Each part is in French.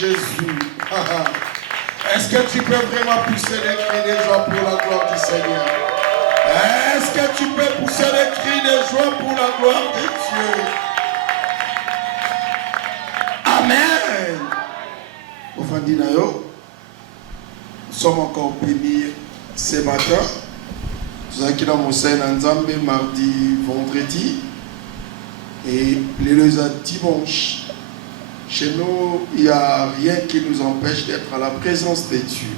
Jésus. Est-ce que tu peux vraiment pousser des cris de joie pour la gloire du Seigneur? Est-ce que tu peux pousser des cris de joie pour la gloire de Dieu? Amen. Nous sommes encore bénis ce matin. Nous sommes dans mon mardi, vendredi et le dimanche. Chez nous, il n'y a rien qui nous empêche d'être à la présence de Dieu.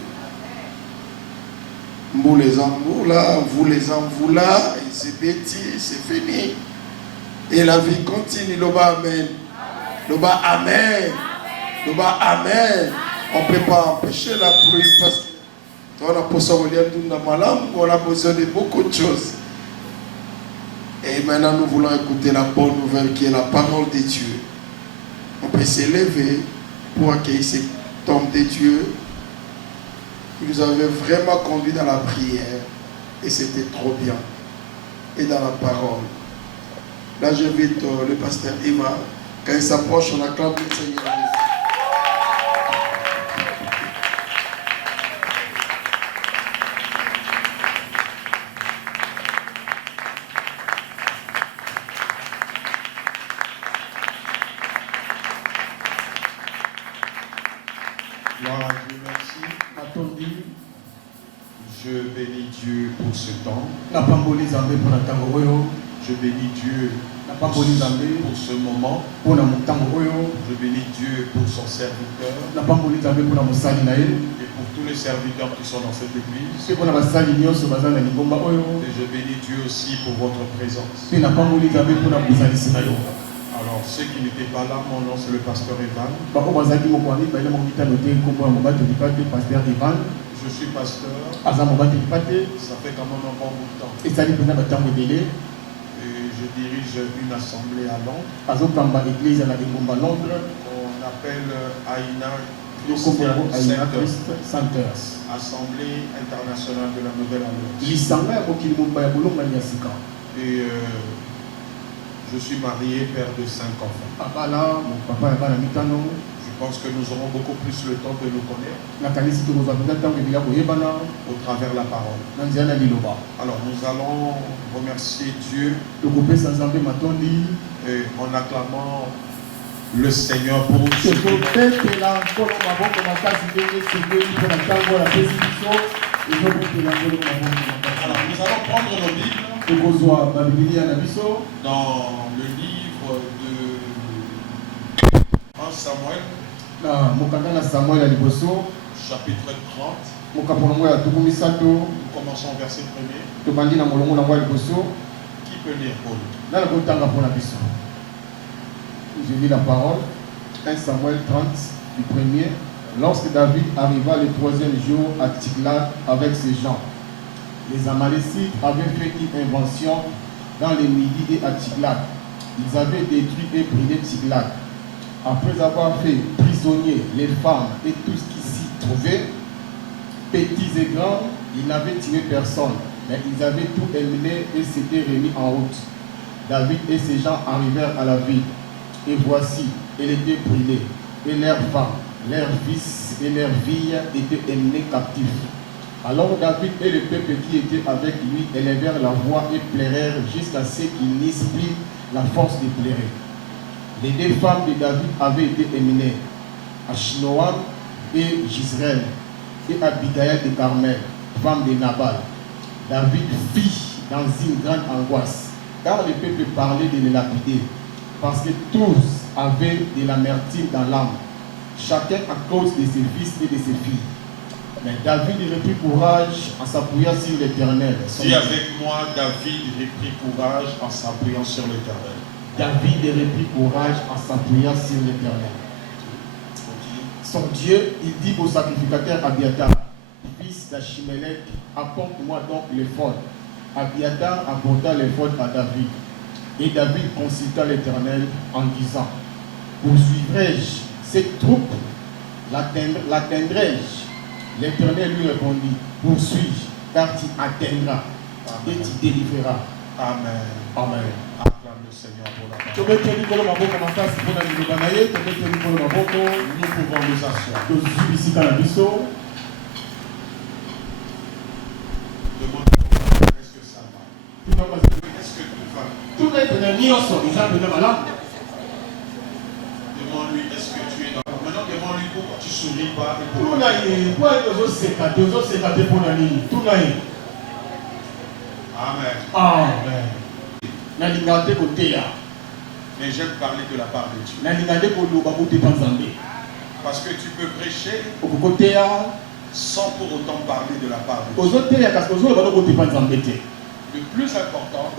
Vous les vous là, vous les vous là, et c'est petit, c'est fini. Et la vie continue. Loba Amen. Loba Amen. Loba Amen. On ne peut pas empêcher la pluie parce qu'on a besoin de beaucoup de choses. Et maintenant, nous voulons écouter la bonne nouvelle qui est la parole de Dieu. On peut s'élever pour accueillir cet homme de Dieu. Il nous avait vraiment conduit dans la prière. Et c'était trop bien. Et dans la parole. Là, j'invite le pasteur Emma. Quand il s'approche, on acclame le Seigneur. Je bénis Dieu pour ce temps. Je bénis Dieu pour ce moment. Je bénis Dieu pour son serviteur. Et pour tous les serviteurs qui sont dans cette église. Et je bénis Dieu aussi pour votre présence. Alors, ceux qui n'étaient pas là, mon nom c'est le pasteur Evan. Je suis pasteur. Ça fait quand même un bon bout de temps. Et je dirige une assemblée à Londres. On appelle Aina Centers. Assemblée internationale de la Nouvelle Alliance. Et je suis marié, père de 5 enfants. Je pense que nous aurons beaucoup plus le temps de nous connaître au travers de la parole. Alors nous allons remercier Dieu en acclamant le Seigneur pour ce Alors nous allons prendre nos Bibles dans le livre de 1 Samuel, chapitre 30. Nous commençons au verset 1er. Qui peut lire pour nous? Je lis la parole. 1 Samuel 30, du premier. Lorsque David arriva le 3e jour à Tiglath avec ses gens, les Amalécites avaient fait une invention dans les Midi et à Tiglath. Ils avaient détruit et brûlé Tiglath. Après avoir fait prisonniers les femmes et tout ce qui s'y trouvait, petits et grands, ils n'avaient tué personne, mais ils avaient tout éliminé et s'étaient remis en route. David et ses gens arrivèrent à la ville, et voici, elle était brûlée, et leurs femmes, leurs fils et leurs filles étaient emmenés captifs. Alors David et le peuple qui était avec lui élevèrent la voix et pleurèrent jusqu'à ce qu'ils n'eussent plus la force de pleurer. Les 2 femmes de David avaient été éminées, Achinoam et Gisraël, et Abigail de Carmel, femme de Nabal. David fit dans une grande angoisse, car le peuple parlait de les lapider, parce que tous avaient de l'amertume dans l'âme, chacun à cause de ses fils et de ses filles. Mais David reprit courage en s'appuyant sur l'Éternel. Dis avec moi, David reprit courage en s'appuyant sur l'Éternel. David reprit courage en s'appuyant sur l'Éternel. Son Dieu, il dit au sacrificateur Abiatar, fils d'Achimélec, apporte-moi donc l'éphod. Abiatar apporta l'éphod à David. Et David consulta l'Éternel en disant, poursuivrai-je cette troupe? L'atteindrai-je? L'Éternel lui répondit, poursuis, car tu atteindras et tu délivreras. Amen. Amen. Acclame le Seigneur pour la parole. Nous pouvons nous asseoir. Demande est-ce que ça va? Est-ce que tout va? Demande-lui, est-ce que tu es dans... Maintenant, demande-lui pourquoi tu ne souris pas. Amen. Amen. Mais j'aime parler de la part de Dieu. Parce que tu peux prêcher sans pour autant parler de la part de Dieu. Le plus important,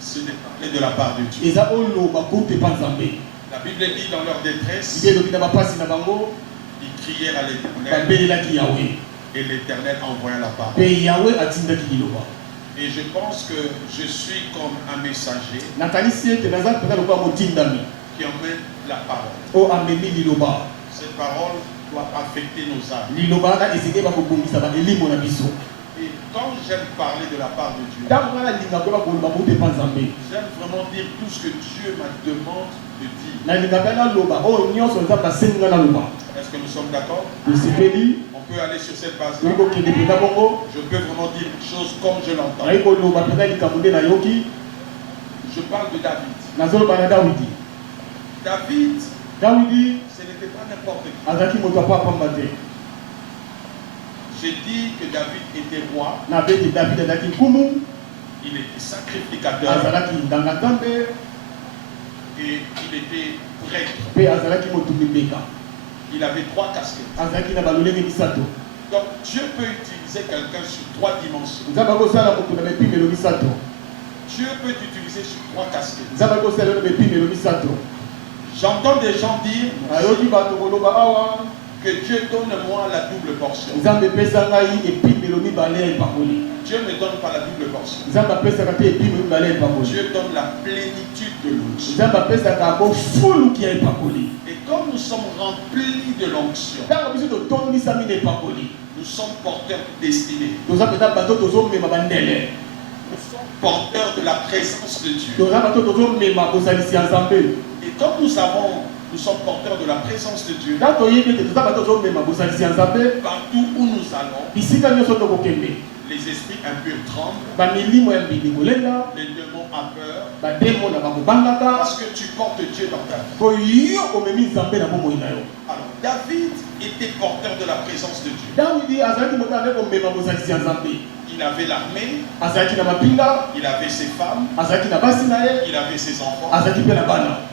c'est de parler de la part de Dieu. La Bible dit dans leur détresse, ils crièrent à l'Éternel et l'Éternel envoya la parole. Et je pense que je suis comme un messager qui emmène la parole. Cette parole doit affecter nos âmes. Et quand j'aime parler de la part de Dieu, j'aime vraiment dire tout ce que Dieu me demande de dire. Est-ce que nous sommes d'accord? On peut aller sur cette base-là. Je peux vraiment dire une chose comme je l'entends. Je parle de David. David, ce n'était pas n'importe qui. J'ai dit que David était roi. Il était sacrificateur. Et il était prêtre. Il avait 3 casquettes. Donc Dieu peut utiliser quelqu'un sur 3 dimensions. Dieu peut t'utiliser sur 3 casquettes. J'entends des gens dire que Dieu donne-moi la double portion. Dieu ne donne pas la double portion. Dieu donne la plénitude de l'onction. Et comme nous sommes remplis de l'onction, nous sommes porteurs de destinée. Nous sommes porteurs de la présence de Dieu. Et comme nous sommes porteurs de la présence de Dieu, partout où nous allons, les esprits impurs tremblent, les démons ont peur, parce que tu portes Dieu dans ta vie. Alors David était porteur de la présence de Dieu. Il avait l'armée, il avait ses femmes, il avait ses enfants,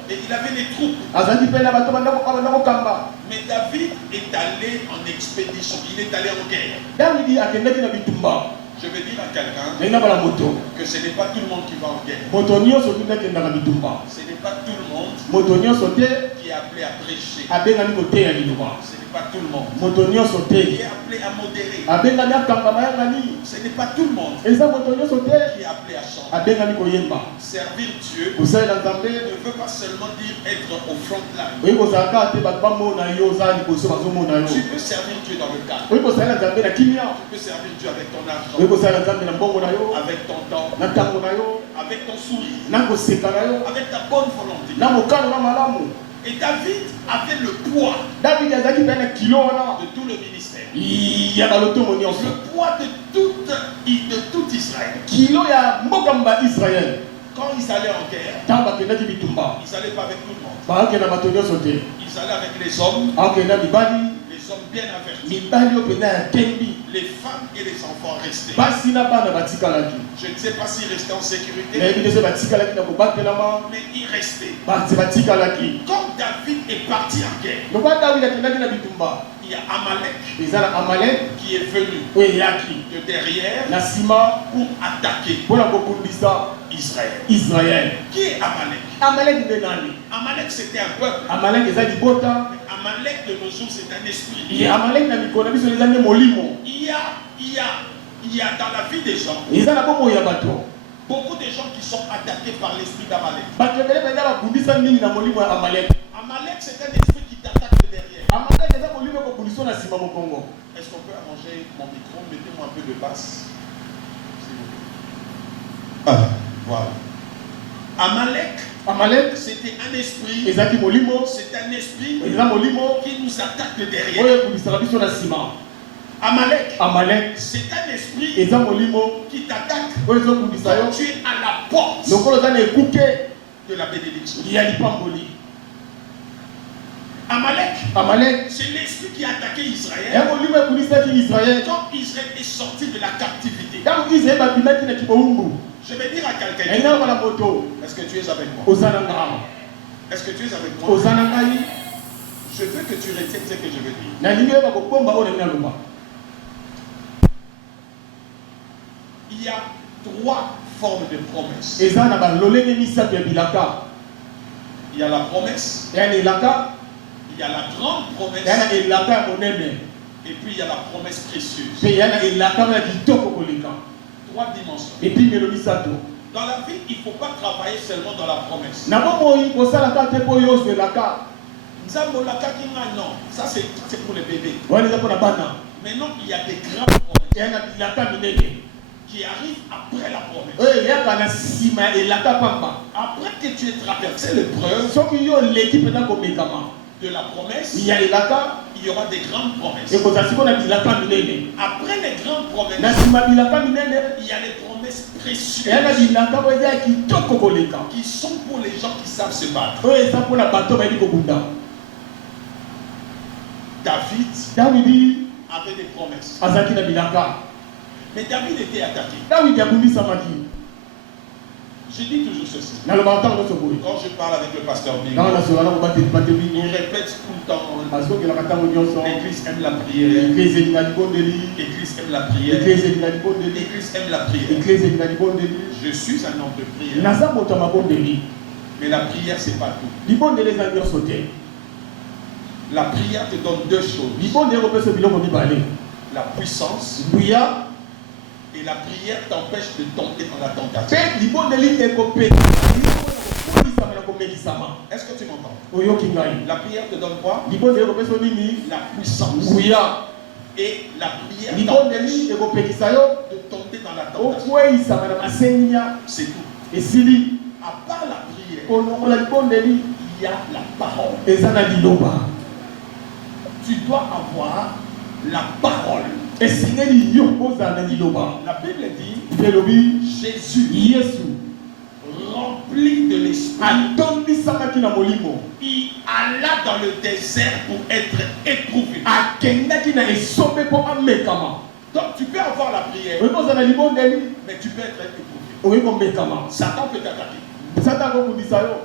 et il avait les troupes. Mais David est allé en expédition, il est allé en guerre. Je vais dire à quelqu'un que ce n'est pas tout le monde qui va en guerre. Ce n'est pas tout le monde qui est appelé à prêcher. Ce n'est pas tout le monde qui est appelé à modérer. Ce n'est pas tout le monde qui est appelé à chanter. Servir Dieu ne veut pas seulement dire être au front line. Tu peux servir Dieu dans le cadre. Tu peux servir Dieu avec ton argent, avec ton temps, avec ton sourire, avec ta bonne volonté. Et David avait le poids de tout le ministère. Le poids de tout Israël. Quand ils allaient en guerre, ils n'allaient pas avec tout le monde. Ils allaient avec les hommes bien avertis. Les femmes et les enfants restaient. Je ne sais pas s'ils restaient en sécurité, mais ils restaient. Quand David est parti en guerre, il y a Amalek qui est venu de derrière pour attaquer Israël. Qui est Amalek? Amalek c'était un peuple. Amalek de nos jours c'est un esprit. Il y a dans la vie des gens beaucoup de gens qui sont attaqués par l'esprit d'Amalek. Amalek c'est un esprit qui t'attaque de derrière. Est-ce qu'on peut arranger mon micro? Mettez-moi un peu de basse. Ah, voilà. Amalek, c'était un esprit. ezaki molimo, C'est un esprit eza molimo, qui nous attaque de derrière. oyo ekundisaka biso na nsima. Amalek, c'est un esprit eza molimo, qui t'attaque oyo ezokundisa yo, quand tu es à la porte lokolo oza na ekuke de la bénédiction. ya lipamboli. Amalek, c'est l'esprit qui a attaqué Ya Israël molimo ekundisaki Israel. quand Israël est sorti de la captivité. Ntango Israel babimaki na kiboumbu, Je vais dire à quelqu'un, engaka na moto, est-ce que tu es avec moi? oza na ngai, Est-ce que tu es avec moi? oza na ngai, Je veux que tu retiennes ce que je veux dire. nalingi oyeba kobomba oyo nalingi naloba. Il y a 3 formes de promesses. Eza na balolenge misato ya bilaka. Il y a la promesse, Ya na elaka, il y a la grande promesse, ya na elaka ya monene, et puis il y a la promesse précieuse. mpe ya na elaka ya kitoko koleka. 3 dimensions. Epimelo misato. Dans la vie, il ne faut pas travailler seulement dans la promesse. Na bomoi kosalaka te mpo oyo ozelaka. Non, ça c'est pour les bébés. Wana eza mpona bana. Maintenant, il y a des grandes promesses Ya na bilaka minene. qui arrivent après la promesse. Oyo eyaka na nsima ya elaka pamba. Après que tu aies traversé l'épreuve Soki yo oleki mpena komekama de la promesse, ya elaka, il y aura des grandes promesses. ekozala siko na bilaka minene. Après les grandes Na promesses, nsima ya bilaka minene, il y a les promesses ya na précieuses bilaka oyo eza ya kitoko koleka. qui sont pour les gens qui savent se battre. Oyo eza mpona bato bayebi kobunda. David Davidi avait des promesses. azalaki na bilaka. Mais David était attaqué. Davidi abundisamaki. Je dis toujours ceci. nalobaka ntango nyonso boye. Quand je parle avec le pasteur Bingo, Ntango nasolana kobateli il bingo, répète tout le temps, azokelaka ntango nyonso, l'église aime la prière, eglise elinga libondeli, l'église aime la prière, eglise elinga libondeli, l'église aime la prière. eglise elinga libondeli. Je suis un homme de prière, Naza moto ya mabondeli. mais la prière c'est pas tout. Libondeli eza nyonso te. La prière te donne 2 choses, Libondeli ekopesa biloko mibale. la puissance, Nguya et la prière t'empêche de tomber dans la tentation. mpe libondeli ekopekisama na komekisama. Est-ce que tu m'entends? Oyoki ngai. La prière te donne quoi? Libondeli ekopesa nini? La puissance. Nguya. Et la prière Libondeli t'empêche ekopekisa yo de tomber dans la tentation. okweyisama na masenya C'est tout. esili. À part la prière, Kolongola libondeli il y a la parole. eza na liloba. Tu dois avoir la parole. Esengeli yo ozala na liloba. La Bible dit, Elobi Jésus, Yesu rempli de l'esprit, atondisaki na molimo, il alla dans le désert pour être éprouvé. akendaki na esombe mpo amekama. Donc tu peux avoir la prière, Oyo ozala na libondeli mais tu peux être éprouvé. oyo komekama. Satan peut t'attaquer. Satan akokundisa yo.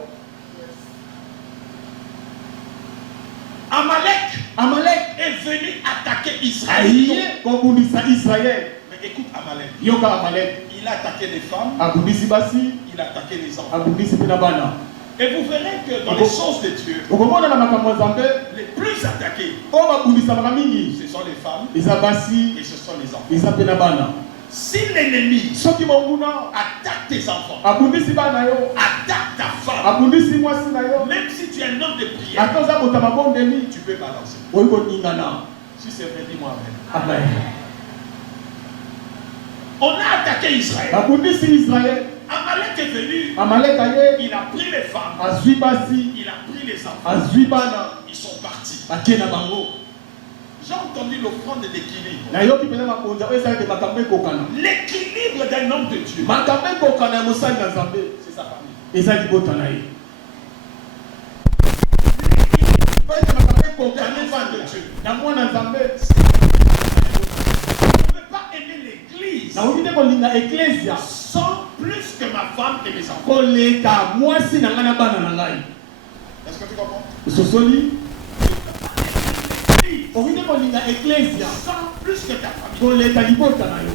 Amalek est venu attaquer Israël. aye kobundisa Israel. Mais écoute Amalek, Yoka Amalek il a attaqué les femmes, abundisi basi, il a attaqué les enfants. abundisi mpe na bana. Et vous verrez que dans les choses de Dieu, Okomona na makambo ya Nzambe les plus attaqués, oyo babundisamaka mingi ce sont les femmes eza basi, et ce sont les enfants. eza mpe na bana. Si l'ennemi Soki monguna attaque tes enfants, abundisi bana yo, attaque ta femme, abundisi mwasi na yo, même si tu es un homme de prière, ata oza moto ya mabondeli, tu peux balancer. oyo koningana. Si c'est vrai, dis-moi amen. Amen. On a attaqué Israël. Babundisi Israel. Amalek est venu, Amalek aye, il a pris les femmes, azwi basi, il a pris les enfants, azwi bana, ils sont partis. bake na bango. J'ai entendu l'offrande d'équilibre. Nayoki mpena makonzi oyo esalaki makambo ekokana. L'équilibre d'un homme de Dieu, Makambo ekokana ya mosali na Nzambe c'est sa famille. eza libota na ye. L'équilibre Ete makambo d'un ekokana enfant de Dieu. na mwana Nzambe. Je ne peux pas aimer l'église Nakoki te kolinga eklesia sans plus que ma femme et mes enfants. koleka mwasi na ngai na bana na ngai. Est-ce que tu comprends? Sosoli L'église okoki te kolinga eklesia sans plus que ta famille. koleka libota na yo.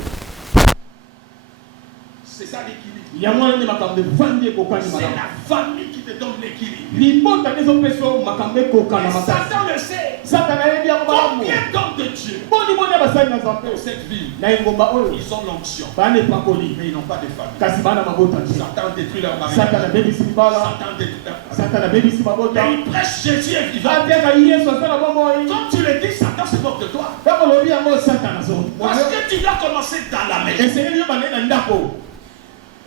C'est ça l'équilibre. Yango wana nde makambo evandi ekokani C'est malamu. la famille qui te donne l'équilibre. Libota nde ezopesa yo makambo ekokana Et makasi. Satan le sait. Satan ayebi yango malamu. Combien d'hommes de Dieu Boni boni ya basali na Nzambe dans cette ville, na engomba oyo ils ont l'onction, bana epakoli mais ils n'ont pas de famille. kasi bana mabota te. Satan détruit leur mariage. Satan abebisi libala, Satan détruit leur famille. Satan abebisi mabota. Mais il prêche Jésus est vivant. Atiaka Yesu asala bomoi. Quand tu le dis, Satan se moque de toi. Ntango olobi yango Satan azo. Parce que tu dois commencer dans la maison. Esengeli yo banaye na ndako.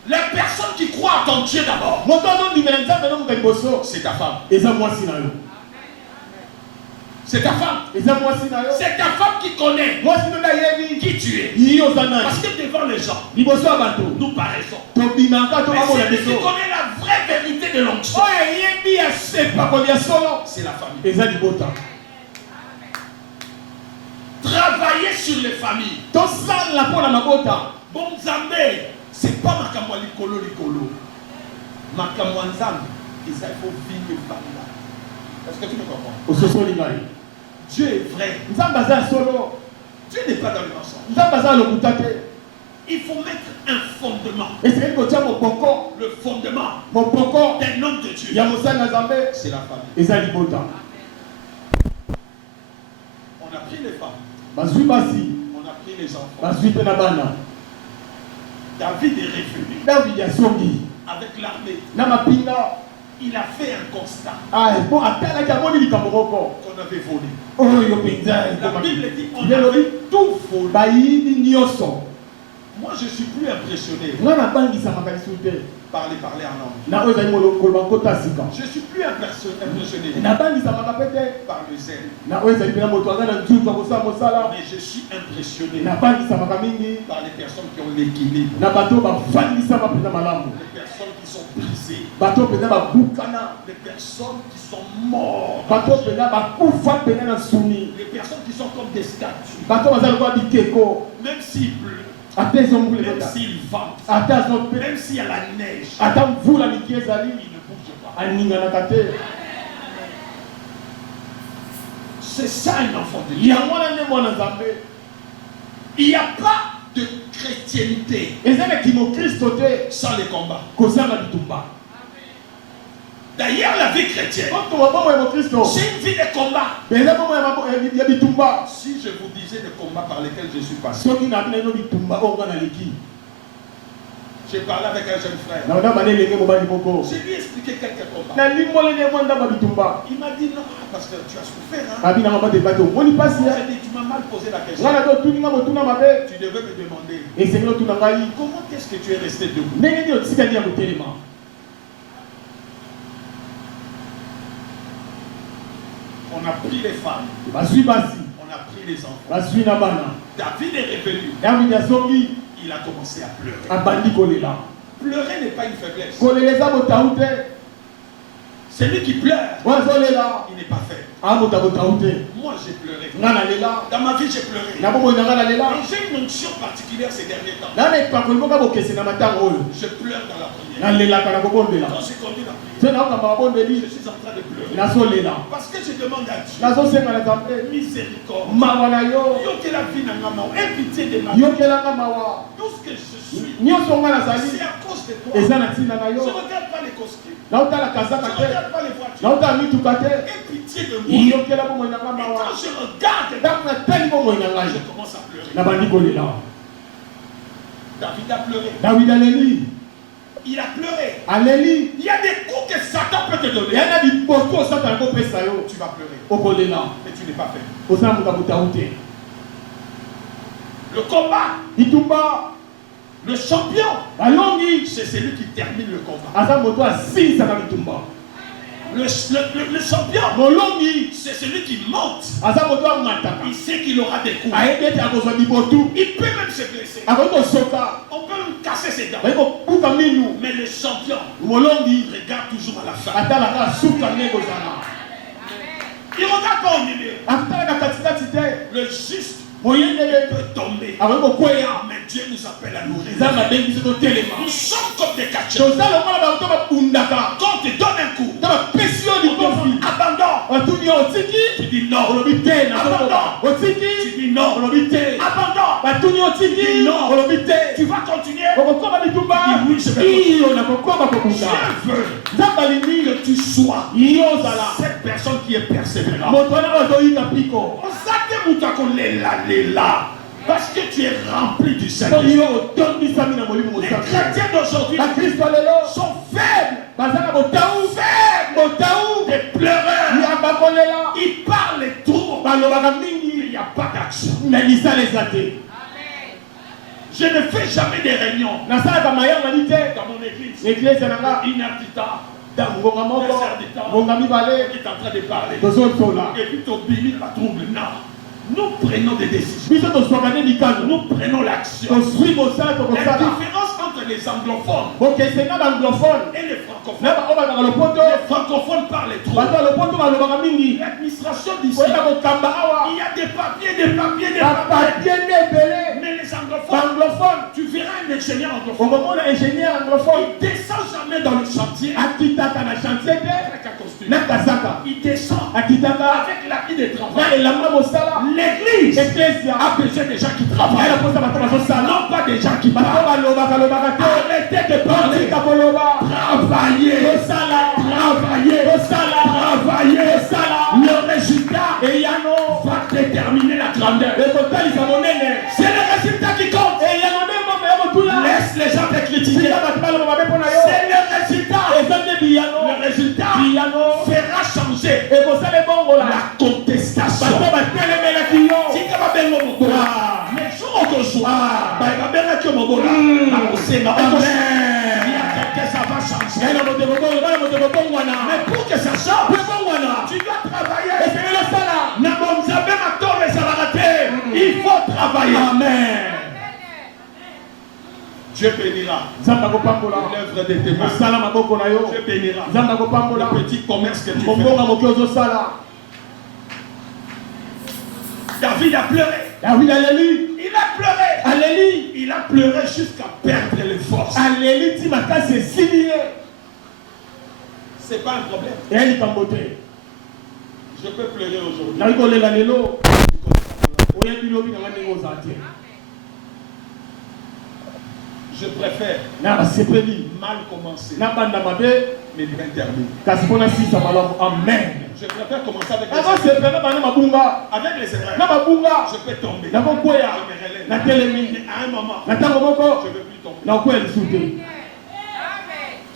La personne qui croit à ton Dieu d'abord, c'est ta femme. C'est ta femme. C'est ta femme qui connaît qui tu es. Parce que devant les gens, nous paraissons. Mais celui qui connaît la vraie vérité de l'onction, c'est la famille. Travailler sur les familles. Bon Zambé, c'est pas makamwa likolo. Makamwa Nzambe, il faut vivre là. Est-ce que tu me comprends? Dieu est vrai. Dieu n'est pas dans le mensonge. Il faut mettre un fondement. Le fondement d'un homme de Dieu, c'est la famille. On a pris les femmes. On a pris les enfants. David est revenu avec l'armée. Il a fait un constat qu'on avait volé. La Bible dit qu'on avait tout volé. Moi je suis plus impressionné par les parler en langue. Je suis plus impressionné par le zèle. Mais je suis impressionné par les personnes qui ont l'équilibre. Les personnes qui sont brisées. Les personnes qui sont mortes. Les personnes qui sont comme des statues. Même s'il pleut. Même s'il vente, même s'il y a la neige, il ne bouge pas. C'est ça un enfant de Dieu. Il n'y a pas de chrétienté sans les combats. D'ailleurs, la vie chrétienne, c'est une vie de combat. Si je vous disais les combats par lesquels je suis passé, j'ai parlé avec un jeune frère. Je lui ai expliqué quelques combats. Il m'a dit non, parce que tu as souffert. Hein? J'ai dit, tu m'as mal posé la question. Tu devais me demander comment est-ce que tu es resté debout. On a pris les femmes. On a pris les enfants. David est revenu. Il a commencé à pleurer. Pleurer n'est pas une faiblesse. Celui qui pleure, il n'est pas faible. Moi j'ai pleuré. Dans ma vie j'ai pleuré. Et j'ai une onction particulière ces derniers temps. Je pleure dans la prière. Quand je conduis la prière, je suis en train de pleurer. Parce que je demande à Dieu miséricorde. Aie pitié de ma vie. Tout ce que je suis, c'est à cause de toi. Je ne regarde pas les costumes. Je ne regarde pas les voitures. Aie pitié de moi. Et quand je regarde, je commence à pleurer. David a pleuré. Il a pleuré. Il y a des coups que Satan peut te donner. Tu vas pleurer. Mais tu n'es pas fait. Le combat. Le champion. C'est celui qui termine le combat. Le champion, c'est celui qui monte. Il sait qu'il aura des coups. Il peut même se blesser. On peut même casser ses dents. Mais le champion regarde toujours à la fin. Il regarde pas au milieu. Le juste peut tomber. Mais Dieu nous appelle à nous réveiller. Nous sommes comme des catcheurs. Quand on te donne un coup, abandon. Tu dis non. Abandon. Tu dis non. Abandon. Tu dis non. Tu vas continuer. Tu dis oui, je vais continuer. Dieu veut que tu sois cette personne qui est persévérante. Parce que tu es rempli du Saint-Esprit. Les chrétiens d'aujourd'hui sont faibles. Des pleureurs. Ils parlent trop. Mais il n'y a pas d'action. Je ne fais jamais des réunions Na sala kama yanga ni te. dans mon église. L'église nanga. Une heure du temps. Ngonga moko. Ngonga mibale. Qui est en train de parler. Tozo tola. Et puis ton bimi pas trouble. Non. Nous prenons des décisions. Biso to swangane likano. Nous prenons l'action. To sui mosala to La kosala. différence entre les anglophones Ok, c'est na anglophone. et les francophones. Na ba oba na lopoto. Les francophones parlent trop. Bato lopoto ba lobaka mingi. L'administration d'ici, Oya ko kamba awa. il y a des papiers, des papiers, des Ba papiers. papier nebele. Mais les Ba anglophones, anglophone. tu verras un ingénieur On anglophone. va prendre un ingénieur anglophone. Il descend jamais dans le chantier Akitaka na chantier te. avec un costume. Na kasaka. Il descend Akitaka. avec l'habit de Na travail. elamba mosala. L'église Ecclesia. a besoin des gens qui Elle a travaillent. posé bato bazosala. Non pas des gens qui Bato parlent. balobaka lobaka te. Arrêtez de parler. Tika koloba. Travaillez. Tosala. Travaillez. Tosala. Travaillez. Tosala. Le résultat Eyano. va déterminer la grandeur. Ekotalisa monene. C'est le résultat qui compte. Eyano nde mama ya motula. Laisse les gens te critiquer. Tika bato baloba mabe mpona yo. C'est le résultat. Eza nde biyano. Le résultat Biyano. fera changer Ekosala ebongola. la contestation. Bato batelemelaki yo. Tika babenga mobola. Mais jour okozwa babengaki yo mobola bakosenga Amen. il y a quelque ça va changer. Yana moteko bongo, bana moteko bongwana. Mais pour que ça change, Pe bongwana. tu dois travailler. Esengeli osala. Na bonzabe matoro ezalaka te. Il faut travailler. Amen. Dieu bénira Nzambe akopambola. l'œuvre de tes mains. Osala maboko na yo. Dieu bénira Nzambe akopambola. le petit commerce que tu fais. Mombonga moke ozosala. David a pleuré. David aleli. Il a pleuré. Aleli. Il a pleuré jusqu'à perdre les forces. Aleli ti makasi esili ye. C'est pas un problème. Eya likambo te. Je peux pleurer aujourd'hui. Nayi kolela lelo. Oyebi lobi na nga ndenge ozala te. Je préfère Na basepeli. mal commencer, Na banda mabe. mais bien terminer. Kasi mpona sisa malamu. Amen. Je préfère commencer avec les Ava erreurs. sepela na bana mabunga. Avec les erreurs, Na mabunga. je peux tomber. Na kokwea. Je me relève. Na telemi. Mais à un moment, Na ntango moko. je ne veux plus tomber. Na kokwea lisusu te.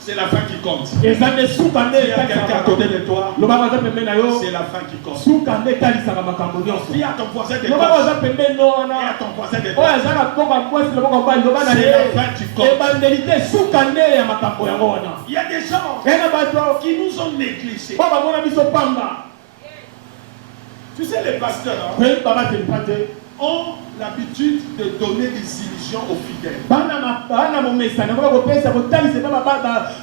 C'est la fin qui compte. Eza nde suka nde Il y a quelqu'un à côté de toi, lobaka aza pembeni na yo. c'est la fin qui compte. Suka nde etalisaka makambo nyonso. Dis à ton voisin de lobaka gauche aza pembeni no et à wana. ton voisin de Oyo droite, aza na mboka mwasi lobaka mobali loba na c'est ye. la fin qui compte. ebandeli te suka nde ya makambo yango wana. Il y a des gens Eya na bato qui nous ont négligés. oyo bamona biso pamba. Tu sais, les pasteurs Oyebi babateli pa te. ont l'habitude de donner des illusions aux fidèles. bana momesana koba kopesa kotalisa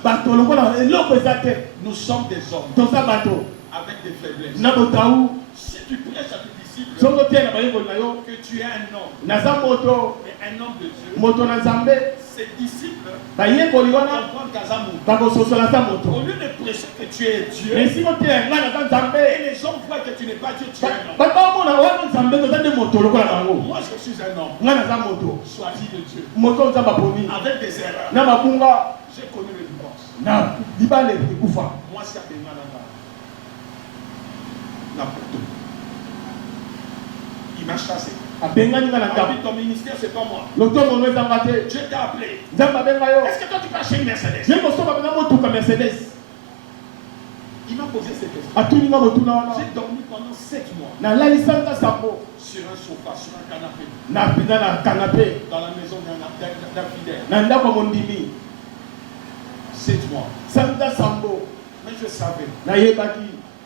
bato lokola eloko eza te. Nous sommes des hommes toza bato avec des faiblesses. na botau. Si tu prêches à tes disciples soki otie na bayekoli na yo. que tu es un homme, naza moto. et un homme de Dieu, moto na nzambe. ses disciples bayekoli wana comprennent qu'Azamu, bakososola aza au moto. lieu de prêcher que tu es Dieu, esika otie ngai naza nzambe. et les gens voient que tu n'es pas Dieu, tu es un homme. batomona wana nzambe toza nde moto lokola bango. Moi, je suis un homme ngai naza moto. choisi de Dieu, moto nzambe aponi. avec des erreurs. na mabunga. J'ai connu le divorce. na libale ekufa. Moi, c'est à Bengalanga. N'importe où. Il m'a chassé. abengani nga na Il m'a ndako. dit, ton ministère, c'est pas moi. lotomono ezanga te. Dieu t'a appelé. nzambe abenga yo. Est-ce que toi, tu peux acheter une Mercedes? ye kosomba mpena motuka mercedes. Il m'a posé cette question. atuni nga motuna wana. J'ai dormi pendant 7 mois nalalisanga sambo. sur un sofa, sur un canapé, na mpena na kanape. dans la maison d'un fidèle. na ndako ya mondimi. 7 mois. sanga sambo. Mais je savais nayebaki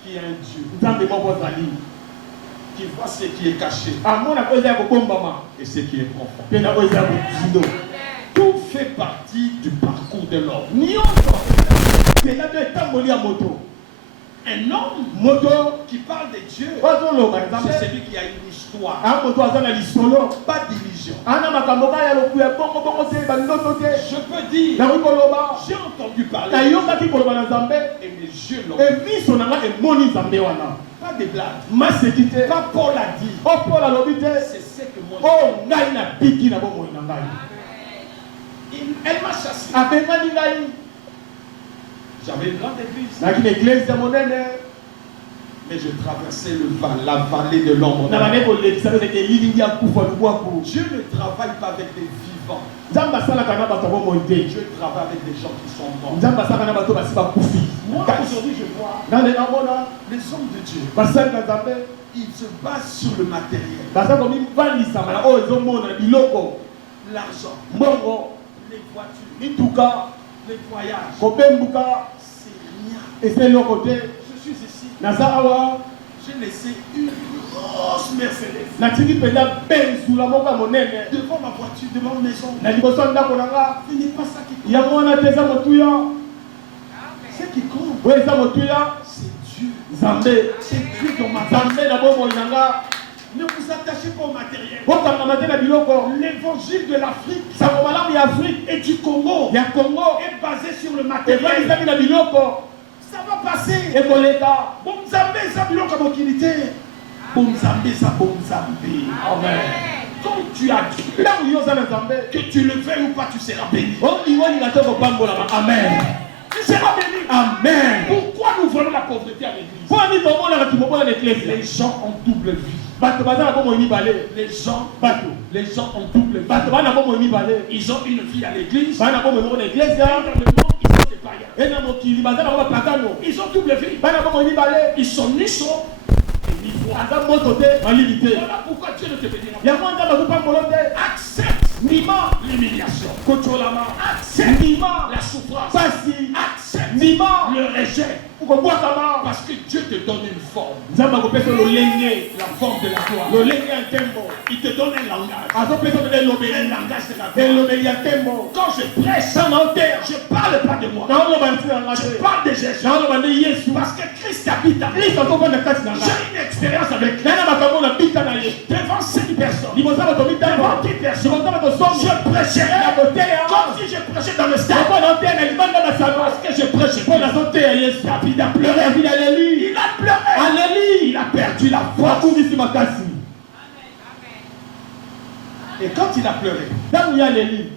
qu'il y a un Dieu nzambe moko azali. qui voit ce qui est caché amona oyo eza ya kobombama. et ce qui est profond. mpe na oyo eza ya kozindo. Tout fait partie du parcours de l'homme. nyonso zela to etamboli ya moto. Un homme moto qui parle de Dieu, ozoloba c'est nzambe. celui qui a une histoire, a moto aza na lisolo. pas d'illusion. ana makambo kaka ya lokuya bongo te bandoto te. Je peux dire, nakoki koloba. j'ai entendu parler nayokaki koloba na nzambe. et mes yeux l'ont. emiso na nga emoni nzambe wana. Pas de blague. maseki te. Pas Paul a dit. o paul alobi te. C'est ce que moi o ngai na piki na bomoi na ngai. Elle m'a chassé. abengani ngai. J'avais une grande église, naki na eglise ya monene. mais je traversais la vallée de l'ombre. na bande kolekisa pe ete lilingi ya kufa lubwaku. Dieu ne travaille pas avec des vivants. nzambe asalaka na bato ya bomoi te. Dieu travaille avec des gens qui sont morts. nzambe asalaka na bato basi bakufi. Moi, aujourd'hui, je vois nande namona les hommes de Dieu. basali na nzambe Ils se basent sur le matériel. baza komivandisama na oyo ezomona na biloko. l'argent, mbongo, les voitures, mituka, les voyages, kobembuka, c'est rien. ese lokote, Je suis ici, naza awa, j'ai laissé une grosse Mercedes natiki penda benzula moko ya monene, devant ma voiture, devant ma maison. na liboso ya ndako nanga, Ce n'est pas ça qui compte. yango wana te eza motuya, Ce qui compte, oyo eza motuya, c'est Dieu. Nzambe, C'est Dieu dans ma vie. Nzambe na bomoi nanga, Ne vous attachez pas au matériel. bokangama te na biloko, L'évangile de l'Afrique sango malamu ya Afrique, et du Congo ya Congo, est basé sur le matériel. evandisami na biloko, Ça va passer. ekoleka. Bon Nzambe, ça biloko mokilité. Bon Nzambe, ça bon Nzambe. Amen. Quand tu as Dieu, Ntango yo oza na Nzambe, que tu le veuilles ou pas, tu seras béni. olingolinga te kopambolama. Amen. Tu seras béni. Amen. Pourquoi nous voyons la pauvreté à l'église? Mpo ani tomonaka kimobola na Les eklesi, gens ont double vie. bato baza na bomoi mibale, Les gens bato ont double vie. bato baa na bomoi mibale, Ils ont une vie à l'église. baa na bomoi moko na eklesi, Dans le monde, ils sont des païens. e na mokili baza na bango bapagano, Ils ont double vie. baa na bomoi mibale, Ils sont ni chauds et ni froids. aza moto te malili te. Voilà pourquoi Dieu ne te bénira pas. Yango nzambe akopambolo te, Accepte ndima l'humiliation. kotolama, Accepte ndima la souffrance. pasi, Accepte ndima le rejet. kobwakama. Parce que Dieu te donne une forme. Nzambe akopesa lolenge, La forme de la gloire. lolenge ya ntembo, Il te donne un langage. azopesa mpe Un elobeli, langage de la gloire. elobeli ya ntembo. Quand je prêche, Ntango oteya, je parle pas de moi. naoloba ntina nanga Je te, parle de Jésus. naoloba nde Yesu. Parce que Christ habite en moi. Kristo akovanda kati na nga, J'ai une expérience avec lui. nana makambo na bita na ye, Devant 5 personnes. liboso ya bato mitano, Devant 10 personnes. liboso ya bato somi, Je prêcherai na koteya comme si je prêchais dans le stade. oko na oteya na libanda basano, Parce que je prêche mpo nazoteya Yesu. David a pleuré. David aleli, Il a pleuré. aleli, Il a perdu la foi. akungisi makasi. Et quand il a pleuré, Ntango ye aleli,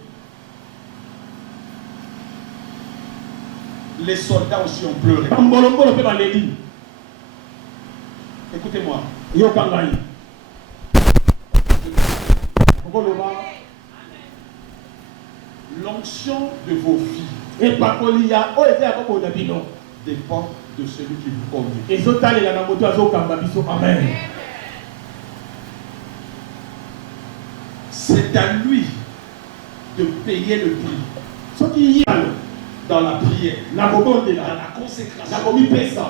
les soldats aussi ont pleuré. bambolombolo mpe baleli. Écoutez-moi. Yoka ngai, okoloba L'onction de vos vies epakoli ya oyo eza ya kobonda bino dépend de celui qui vous conduit. ezotalela na moto azokamba biso. Amen. C'est à lui de payer le prix soki yalo dans la prière, na dans kobondela la consécration. nakomipesa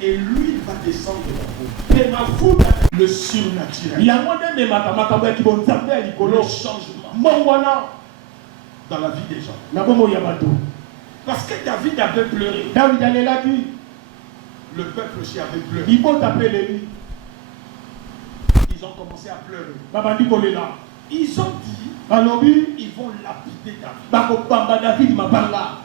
Et lui, il va descendre dans vous. mpe mafuta Le surnaturel, yango nde ememaka makambo ya kibonzambe ya le likolo changement mbongo wana dans la vie des gens. na bomoi ya bato. Parce que David avait pleuré. David alelaki, Le peuple aussi avait pleuré. libota mpe eleli, Ils ont commencé à pleurer. babandi kolela, Ils ont dit, balobi ils vont lapider David. bakobamba David mabanga,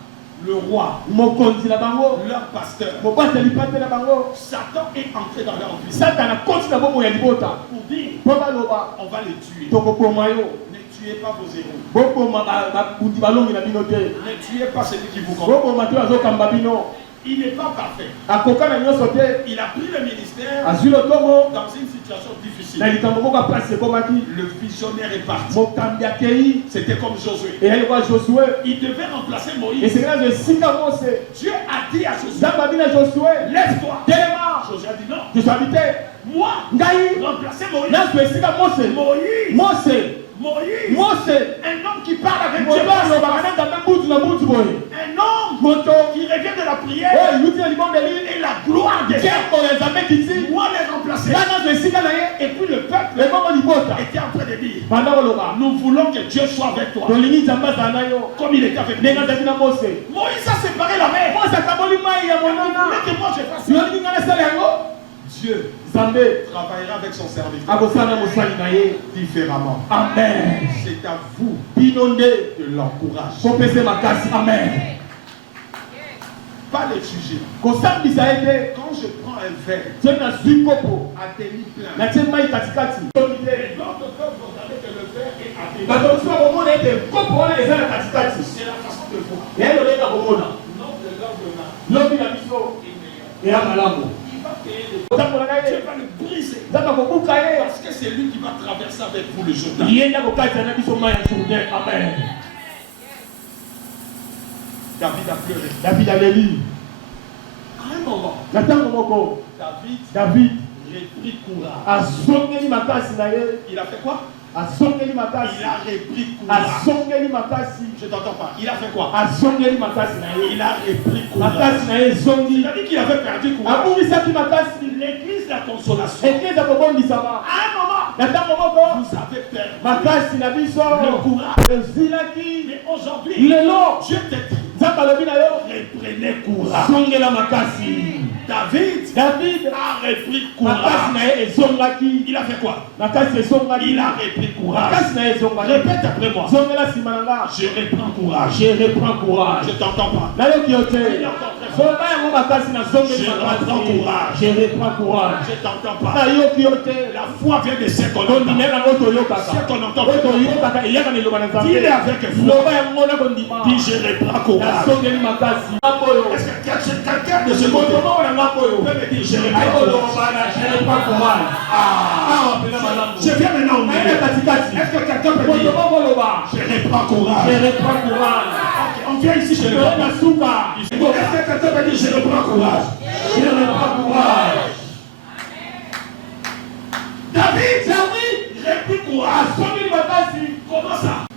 Le roi, mokonzi na bango, leur pasteur. mobateli pate na bango. Satan est entré dans leur vie Satana akoti na bomoi ya libota pour dire, mpo baloba on va les tuer. tokokoma yo, Ne tuez pas vos héros. bokoma babundi balongi na bino te, Ne tuez pas celui qui vous comprend. bokoma te azokamba bino. Il n'est pas parfait. Akoka na nyonso te, Il a pris le ministère azwi lotongo dans une situation na difficile. likambo moko apasi ekomaki, Le visionnaire est parti. mokambi akei C'était comme Josué. eyali kwa Josue, Il devait remplacer Moïse. esengeli azwa esika Mose. Dieu a dit à Josué, Nzambe abi na Josue, lève-toi. telema, Josué a dit non. Josue abi te, Moi, ngai remplacer Moïse. nazwa esika Mose. Moïse. Mose, Mose. Un homme qui parle avec Dieu. moto alobaka na Nzambe mbutu na mbutu boye, Un homme moto qui revient de la prière. oyo euti na libondeli Et la gloire de Dieu. nkembo ya Nzambe kiti, Moi, les remplacer. nga nazwa esika na ye, Et puis le peuple ebongo libota était en train de dire, banda koloba nous voulons que Dieu soit avec toi. tolingi Nzambe azala na yo Comme il était avec ndenge nous. azalaki na Mose. Moïse a séparé la mer. Mose akaboli mai ya monana, Mais que moi je fasse ça. yolingi nga nasala yango. Dieu Nzambe travaillera avec son serviteur akosala na mosali na ye. différemment. Amen. C'est à vous Bino nde de l'encourager. kopesa makasi. Amen. Pas les juger. Kosambisa ye te, Quand je prends un verre soki nazwi kopo à demi plein, natie mai katikati, les autres peuvent regarder que le verre est à demi bato mosusu bakomona ete kopo wana eza na katikati, C'est la façon de voir. yaye loleka komona Non, de l'ordonnance. lobi na biso eya malamu. Il va payer le Otambola na Dieu ye, va le briser. nzambe akobuka ye, Parce que c'est lui qui va traverser avec vous le Jourdain. ye nde akokatisa na biso mai ya Jourdain. Amen. David a pleuré. David aleli À un moment, na ntango moko, David David repris courage. Azongeli makasi na ye. Il a fait quoi? Azongeli makasi. Il a repris courage. Azongeli makasi. Je t'entends pas. Il a fait quoi? Azongeli makasi na ye. Il a repris courage. Makasi na ye zongi. C'est-à-dire qu'il avait perdu courage. Abungisaki makasi. L'église de la consolation. Église akobondisama. À un moment, Na ntango moko vous avez perdu makasi na biso. le courage. Ezilaki. Mais aujourd'hui, Lelo. Dieu te dit, Nzambe alobi na yo. reprenez courage. Zongela makasi. David a repris makasi courage. na ye ezongaki. Il a fait quoi? Makasi ezongaki. Il a repris courage. Makasi na ye ezongaki. Répète après moi. Zongela nsima na nga. Je reprends courage. Je reprends courage. Je t'entends pas. nayoki yo te. Il entend très fort. Zonga yango makasi na zongeli Je makasi. reprends courage. Je reprends courage. Je t'entends pas. nayoki yo te. La foi vient de ce qu'on entend. tondima yango toyokaka. Ce qu'on entend. oyo toyokaka eyaka na eloba na nzambe. Dis-le avec foi. loba yango na kondima. Dis je reprends courage. nazongeli makasi. Apoyo. Est-ce que quelqu'un de ce côté moto moko na nga koyo. peut me dire je reprends ayo courage? loba na je reprends courage. awa pena malamu. Je viens maintenant au naye milieu. katikati. Est-ce que quelqu'un peut moto dire moko loba. je reprends courage? Je reprends courage. On vient ici, je Toye reprends na courage. suka. Est-ce que quelqu'un peut dire je reprends courage? Je reprends courage. David, repris courage. Azongeli makasi. Comment ça?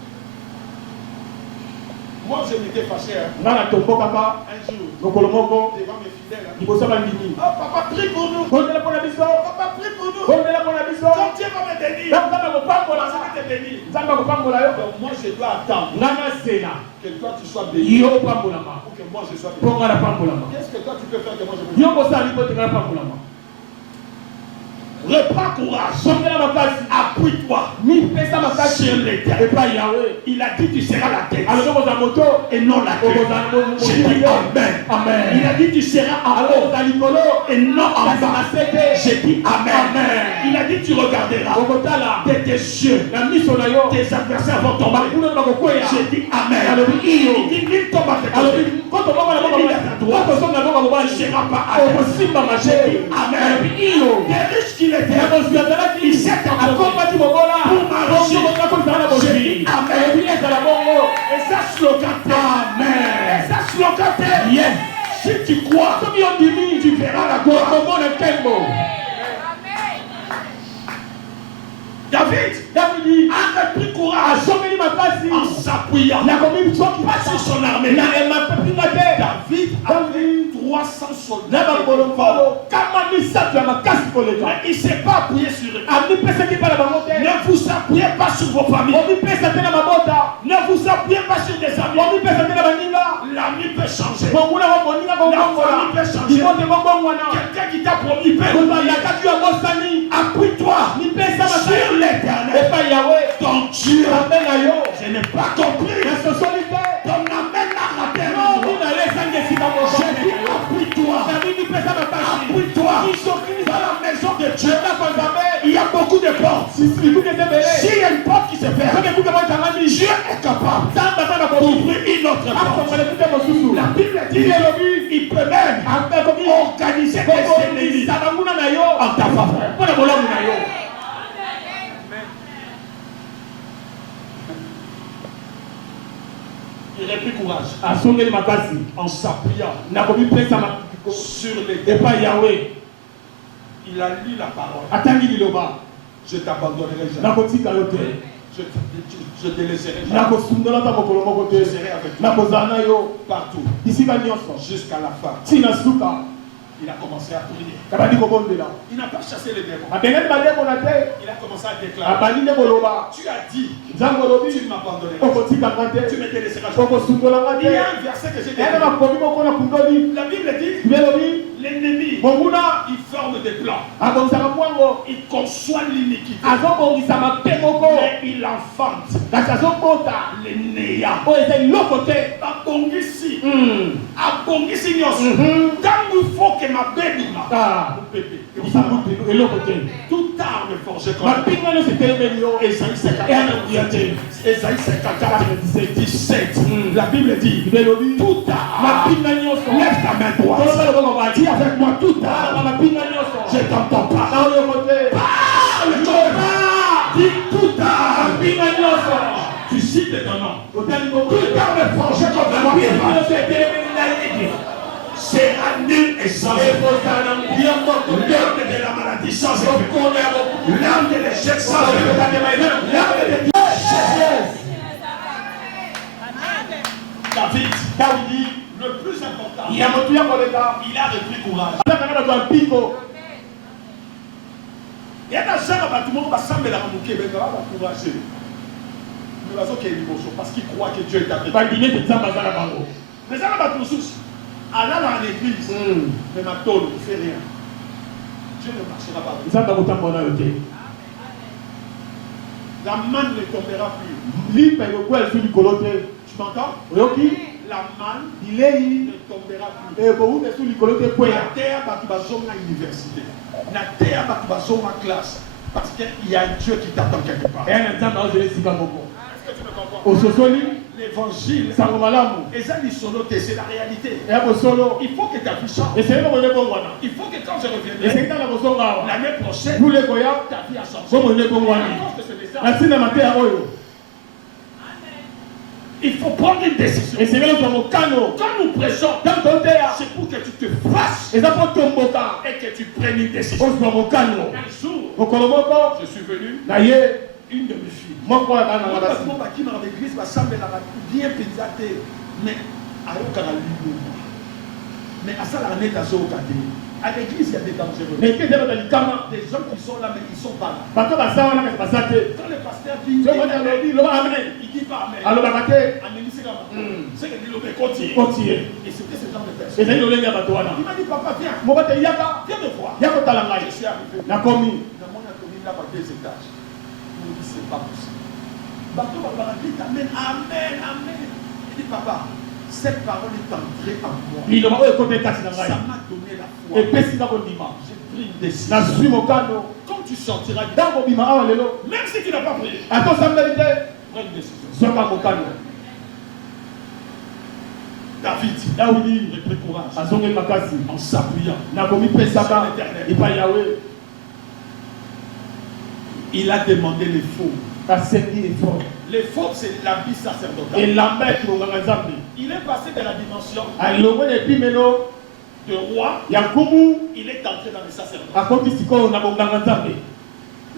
Moi, je m'étais fâché nga na tombokaka un jour lokolo moko devant mes fidèles. liboso ya bandimi. Oh, papa, prie pour nous. bondela mpo na biso. Papa, prie pour nous. bondela mpo na biso. Quand Dieu va me bénir, nzambe akopambola je nga. vais te bénir. nzambe akopambola yo. Donc, moi, je dois attendre nga nasela que toi, tu sois béni yo opambolama pour que moi, je sois mpo béni. nga napambolama. Qu'est-ce que toi, tu peux faire que moi, je peux yo kosala lipo te nga napambolama. Reprends courage. zongela makasi. Appuie-toi mipesa makasi sur l'éternel. epai yawe. Il a dit tu seras la tête alobi okozala moto et non la queue. okozala Je dis Amen. amen. Il a dit tu seras en alobi haut okozala likolo et non en kasi na bas. se te. Je dis Amen. Amen. Il a dit tu regarderas okotala de tes yeux. na miso na yo. Tes adversaires vont tomber. bakuna bakokweya. Je dis Amen. alobi iyo. Il dit mille tombent à tes côtés. alobi koto moko na moko koto soki na moko mobali Tu ne seras pas à terre. okosimba mashe. Amen. alobi iyo. Des riches qu'il était. yakozwi azalaki Il s'est accordé. akombaki bobola Pour m'enrichir. akozala na bozwi. Amen. alobi ezala bongo. Et ça slogan. Amen. Et ça slogan. Yes. Si tu crois, soki ondimi tu verras la gloire. okomona nkembo. David davidi a repris courage azongeli makasi en s'appuyant nakomi soki pas sur son armée. na emapepinga te. David avait 300 na soldats. bakolongolo kama misato ya makasi koleka. Mais il ne s'est pas appuyé sur eux. amipesaki mpa na bango te. Ne vous appuyez pas sur vos familles. omipesa te na mabota. Ne vous appuyez pas sur des amis. omipesa te na baninga. L'ami peut changer. monguna wa moninga kobongola. libote mobongwana. Quelqu'un qui t'a promis peut kozalakaki yo bosani. appuie-toi mipesa sur makasi l'éternel. epai yawe. Ton Dieu. amen na yo. Je n'ai pas compris. nasosoli te. Ton amen n'a raté. nomi na ye ezangi esika moko. Je dis appuie-toi. nabi mipesa makasi. Appuie-toi. isokini Dans la maison de Dieu, ndako ya nzambe. il y a beaucoup de portes. ikuke ebele. S'il y a une porte qui se ferme, soki ekuke moko etangami. Dieu est capable nzambe aza na komi. d'ouvrir une autre porte. afongola ekuke mosusu. La Bible dit il peut même organiser des ennemis banguna na yo en ta faveur. mpo na bolamu na yo. Il a pris courage asongeli makasi en s'appuyant nakomipesa sur les epai yawe. Il a lu la parole. atangi liloba Je t'abandonnerai jamais. nakotika yo te. Je te laisserai jamais. nakosundola ta mokolo moko Je te. serai avec toi nakozala na yo partout bisika nyonso jusqu'à la fin. ntina suka. Il a commencé à prier. abandi kobondela. Il n'a pas chassé les démons. abengaki bademona te. Il a commencé à déclarer. abandi nde koloba. Tu as dit, nzambe tu olobi m'abandonneras. okotikanga Tu te. me délaisseras jamais. okosundolanga Il y te. a un verset que j'ai ene dit. makomi moko na kundoli. La Bible dit, belobi l'ennemi, monguna il forme des plans. abongisaka mwango. Il conçoit l'iniquité. azobongisa mabe moko. Mais il enfante kasi azobota les néants. oyo eza eloko te. Abongisi. Abongisi nyonso. Ntango il faut que mabebima. eloko te. Toute arme forgée contre mapinga nyonso etelemeli yo. Esaïe 54, eanakuya te. Esaïe 54, 17. La Bible dit, belobi toute arme. mapinga nyonso. Lève ta main droite. toloba loboko bati. Dis avec moi, toute arme. mapinga nyonso. Je t'entends pas. na oyoko te. Parle, Joël. Dis toute arme. mapinga nyonso. Tu cites ton nom. otali bongo. Toute arme forgée contre moi. mapinga nyonso etelemeli na ye. sera nul et sans effet. L'âme de la maladie sans effet. L'âme de l'échec sans effet. L'âme de Dieu. David, le plus important, il a repris courage. Il y a des gens qui ont rassemblé la mouquée, mais ils ont courageux. Parce qu'ils croient que Dieu est avec eux. Les gens allez dans l'église, mais ma tôle ne fait rien. Dieu ne marchera pas. La manne ne tombera plus. Tu m'entends? La manne ne tombera plus. La terre va à l'université. La terre va à classe. Parce qu'il y a un Dieu qui t'attend quelque part. Est-ce que tu me comprends? L'évangile, c'est la réalité. Il faut que tu affiches. Il faut que quand je reviendrai l'année prochaine, ta vie a changé. Il faut prendre une décision. Quand nous prêchons, c'est pour que tu te fasses et que tu prennes une décision. Un jour, je suis venu, une de mes filles. Qui dans l'église va sembler bien pédiaté, mais à ça la nette à l'église, il y a des dangereux. Des gens qui sont là, mais ils ne sont pas là. Quand le pasteur dit, il dit pas amen. C'est que dit continue. Et c'était ce genre de personne. Il m'a dit, papa, viens. Viens me voir. Je suis arrivé. Dans mon atomique, là, par 2 étages. Il me dit, c'est pas possible. Bateau va dire, amen, amen, amen. Il dit, papa, cette parole est entrée en moi. Ça m'a donné la foi. J'ai pris une décision. Quand tu sortiras du même si tu n'as pas prié, prends une décision. David a pris courage en s'appuyant sur l'Éternel. Il a demandé les faux. Les fautes, c'est la vie sacerdotale. Il est passé de la dimension de roi, il est entré dans le sacerdoce.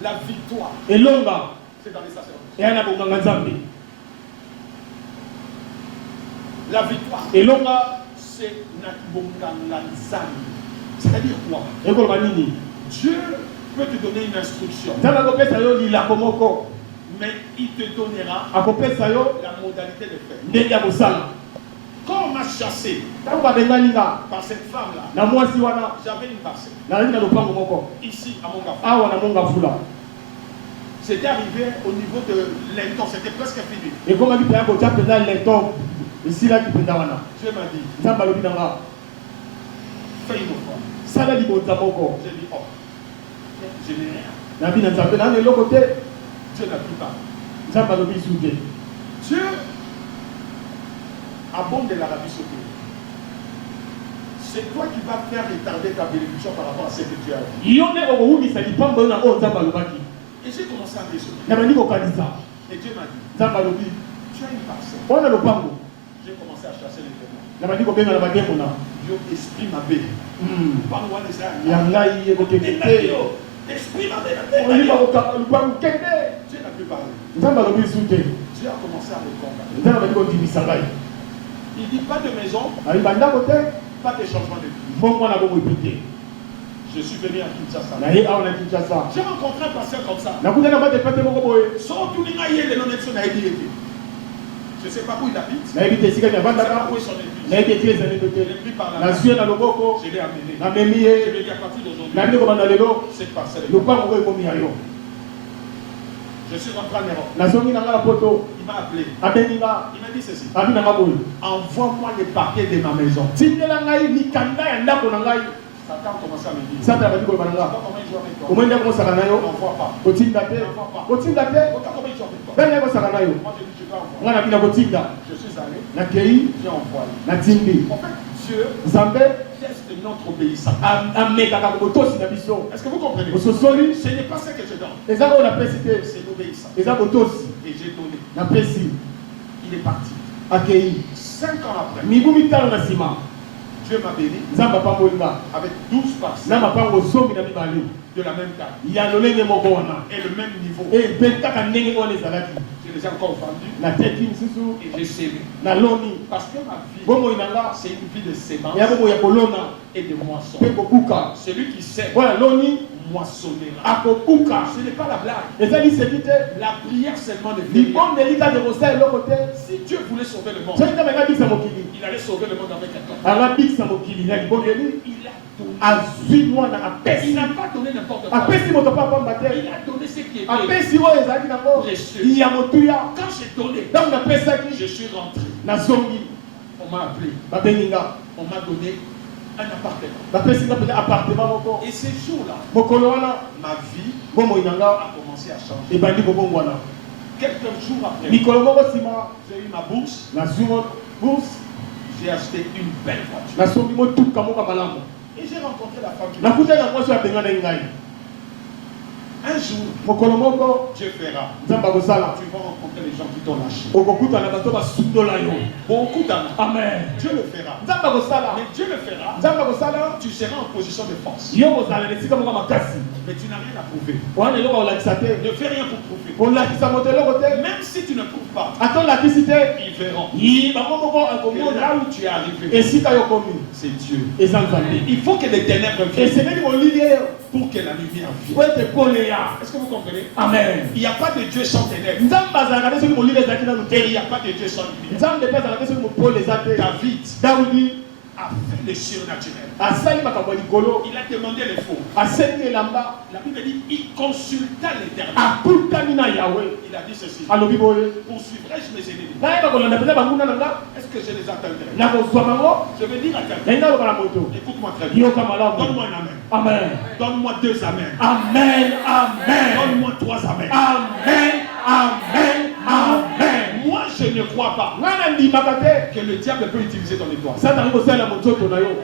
La victoire, c'est dans les sacerdoces. La victoire, c'est c'est-à-dire quoi? Dieu peut te donner une instruction, mais il te donnera la modalité de faire. Quand on m'a chassé par cette femme-là, j'avais une parcelle ici à Mongafou. C'était arrivé au niveau de l'Enton, c'était presque fini. Dieu m'a dit, fais une fois. J'ai dit, oh, je n'ai rien. Dieu n'a plus parlé. Dieu abonde de l'Arabie Saoudite. C'est toi qui vas faire retarder ta bénédiction par rapport à ce que tu as dit. Et j'ai commencé à raisonner. Et Dieu m'a dit, tu as une parcelle. J'ai commencé à chasser les démons. Dieu exprime ma paix. Parle-moi de ça. Exprime ma paix. Dieu n'a plus parlé. Dieu a commencé à me combattre. Il dit pas de maison, pas de changement de vie. Je suis venu à Kinshasa. J'ai rencontré un pasteur comme ça. Je ne sais pas où il habite. Je ne sais pas où est son église. Je l'ai pris par la main. Je l'ai amené. Je lui ai dit à partir d'aujourd'hui, cette parcelle. Je suis rentré en Europe. Il m'a appelé. Il m'a dit ceci. Envoie-moi les papiers de ma maison. Satan a commencé à me dire. Comment il joue avec toi? On n'envoie pas. Comment il joue avec toi? Moi je dis, je vais envoyer. Je suis allé. J'ai envoyé. En fait, Dieu teste notre obéissance. Est-ce que vous comprenez? Ce n'est pas ce que je donne. C'est l'obéissance. Et j'ai donné. Il est parti. 5 ans après. Dieu m'a béni Nzamba pambolinga. avec 12 parcelles Na mapango zomi na mibale. de la même taille Ya lolenge moko wana. et le même niveau. Et betaka ndenge wana ezalaki. Je les ai encore vendus Na teki misusu et j'ai sémé. na loni. Parce que ma vie, Bomo inanga c'est une vie de sémence ya bomo ya kolona et de moisson. pe kobuka. Celui qui sème, Voilà loni moissonnera. akobuka. Ce n'est pas la blague. Ezali sebite. La prière seulement ne fait rien. Likombe elika de rosa eloko te. Si Dieu voulait sauver le monde, Soki kama ngabisa mokili. il allait sauver le monde avec quelqu'un. Angabisa mokili na libongeli. Il a donné. Azwi mwana Il apesi. n'a pas donné n'importe quoi. Apesi moto pa pamba Il te. a donné ce qui était. Apesi oyo ezalaki nango. Précieux. Ya motuya. Quand j'ai donné, Donc napesaki. je suis rentré. Nazongi. On m'a appelé. Babenginga. On m'a donné un appartement. Bapesi nga peut-être appartement moko. Et ces jours-là, Mokolo wana ma vie bomo inanga a commencé à changer. ebandi kobongwana. Quelques jours après, Mikolo moko nsima j'ai eu ma bourse. nazwi bourse. J'ai acheté une belle voiture. Nasombi motuka moko malamu. Et j'ai rencontré la femme qui m'a Nakutani na mwasi abengana ngai. un jour, Mokolo moko Dieu fera. nzambe akosala. Tu vas rencontrer les gens qui t'ont lâché. Okokutana bato basundola yo. Beaucoup d'années. Amen. Dieu le fera. Nzambe akosala. Mais Dieu le fera. Nzambe akosala. Tu seras en position de force. Yo kozala na esika moko makasi. Mais tu n'as rien à prouver. Wana eloko olakisa te. Ne fais rien pour prouver. Kolakisa moto eloko te. Même si tu ne prouves pas, Ata olakisi te. ils verront. Yi bango moko Que akomona. là où tu es arrivé, Esika yo komi. c'est Dieu. Eza nzambe. Il faut que les ténèbres viennent Esengeli molili eyo. pour que la lumière vienne. Po ete koleya. Est-ce que vous comprenez? Amen. Il n'y a pas de Dieu sans ténèbres. Nzambe azalaka te soki molili ezalaki nanu Et il te. n'y a pas de Dieu sans lumière. Nzambe mpe azalaka te soki mopole eza te. David Daudi a fait le surnaturel. asali makambo ya likolo. Il a demandé les faux. Asengi elamba. La Bible dit il consulta l'Éternel. Akutani na yawe. Il a dit ceci. Alobi boye. Poursuivrai-je mes ennemis? nayeba kolanda mpenza banguna na nga. Est-ce que je les atteindrai? nakozwa bango. Je vais dire à quelqu'un. nalinga aloba na moto. Écoute-moi très bien. yoka malamu. Donne-moi un amen. Amen. Donne-moi 2 amens. Amen. Amen. Donne-moi 3 amens. Amen. Amen. Amen. Moi, je ne crois pas ngana ndimaka te. que le diable peut utiliser ton étoile. satani kosalela monzoto na yo.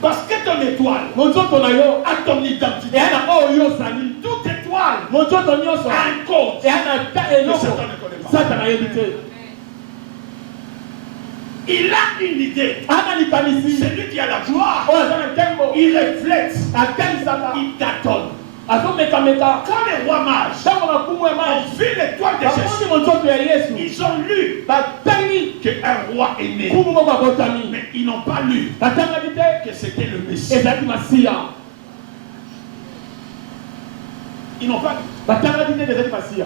Parce que ton étoile monzoto na yo a ton identité. eya na oyo ozali. Toute étoile monzoto nyonso a un code. eya na ta eloko Satan ne connaît pas. satana ayebi te. Il a une idée. ana likanisi Celui qui a la gloire, oyo aza na ntembo il reflète, akanisaka il t'attend. azomekameka. Quand les rois mages ntango bakumu ya ont magi vu l'étoile de Jésus, bamoni monzoto ya yesu ils ont lu batani qu'un roi est né. kumu moko abotami. Mais ils n'ont pas lu batangaki te que c'était le Messie. ezalaki masiya. Ils n'ont pas lu. batangaki te ezalaki masiya.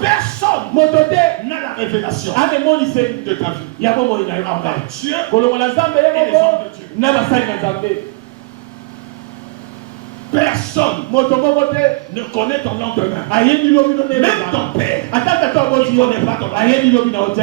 Personne moto te n'a la révélation anemoniseli de ta vie. ya bomoi na yo À part amba Dieu kolongola nzambe ye et les hommes moko de Dieu. na basali na nzambe. Personne moto moko te ne connaît ton lendemain. ayebi lobi no Même ton père. ata tata oboti yo ayebi lobi na yo te.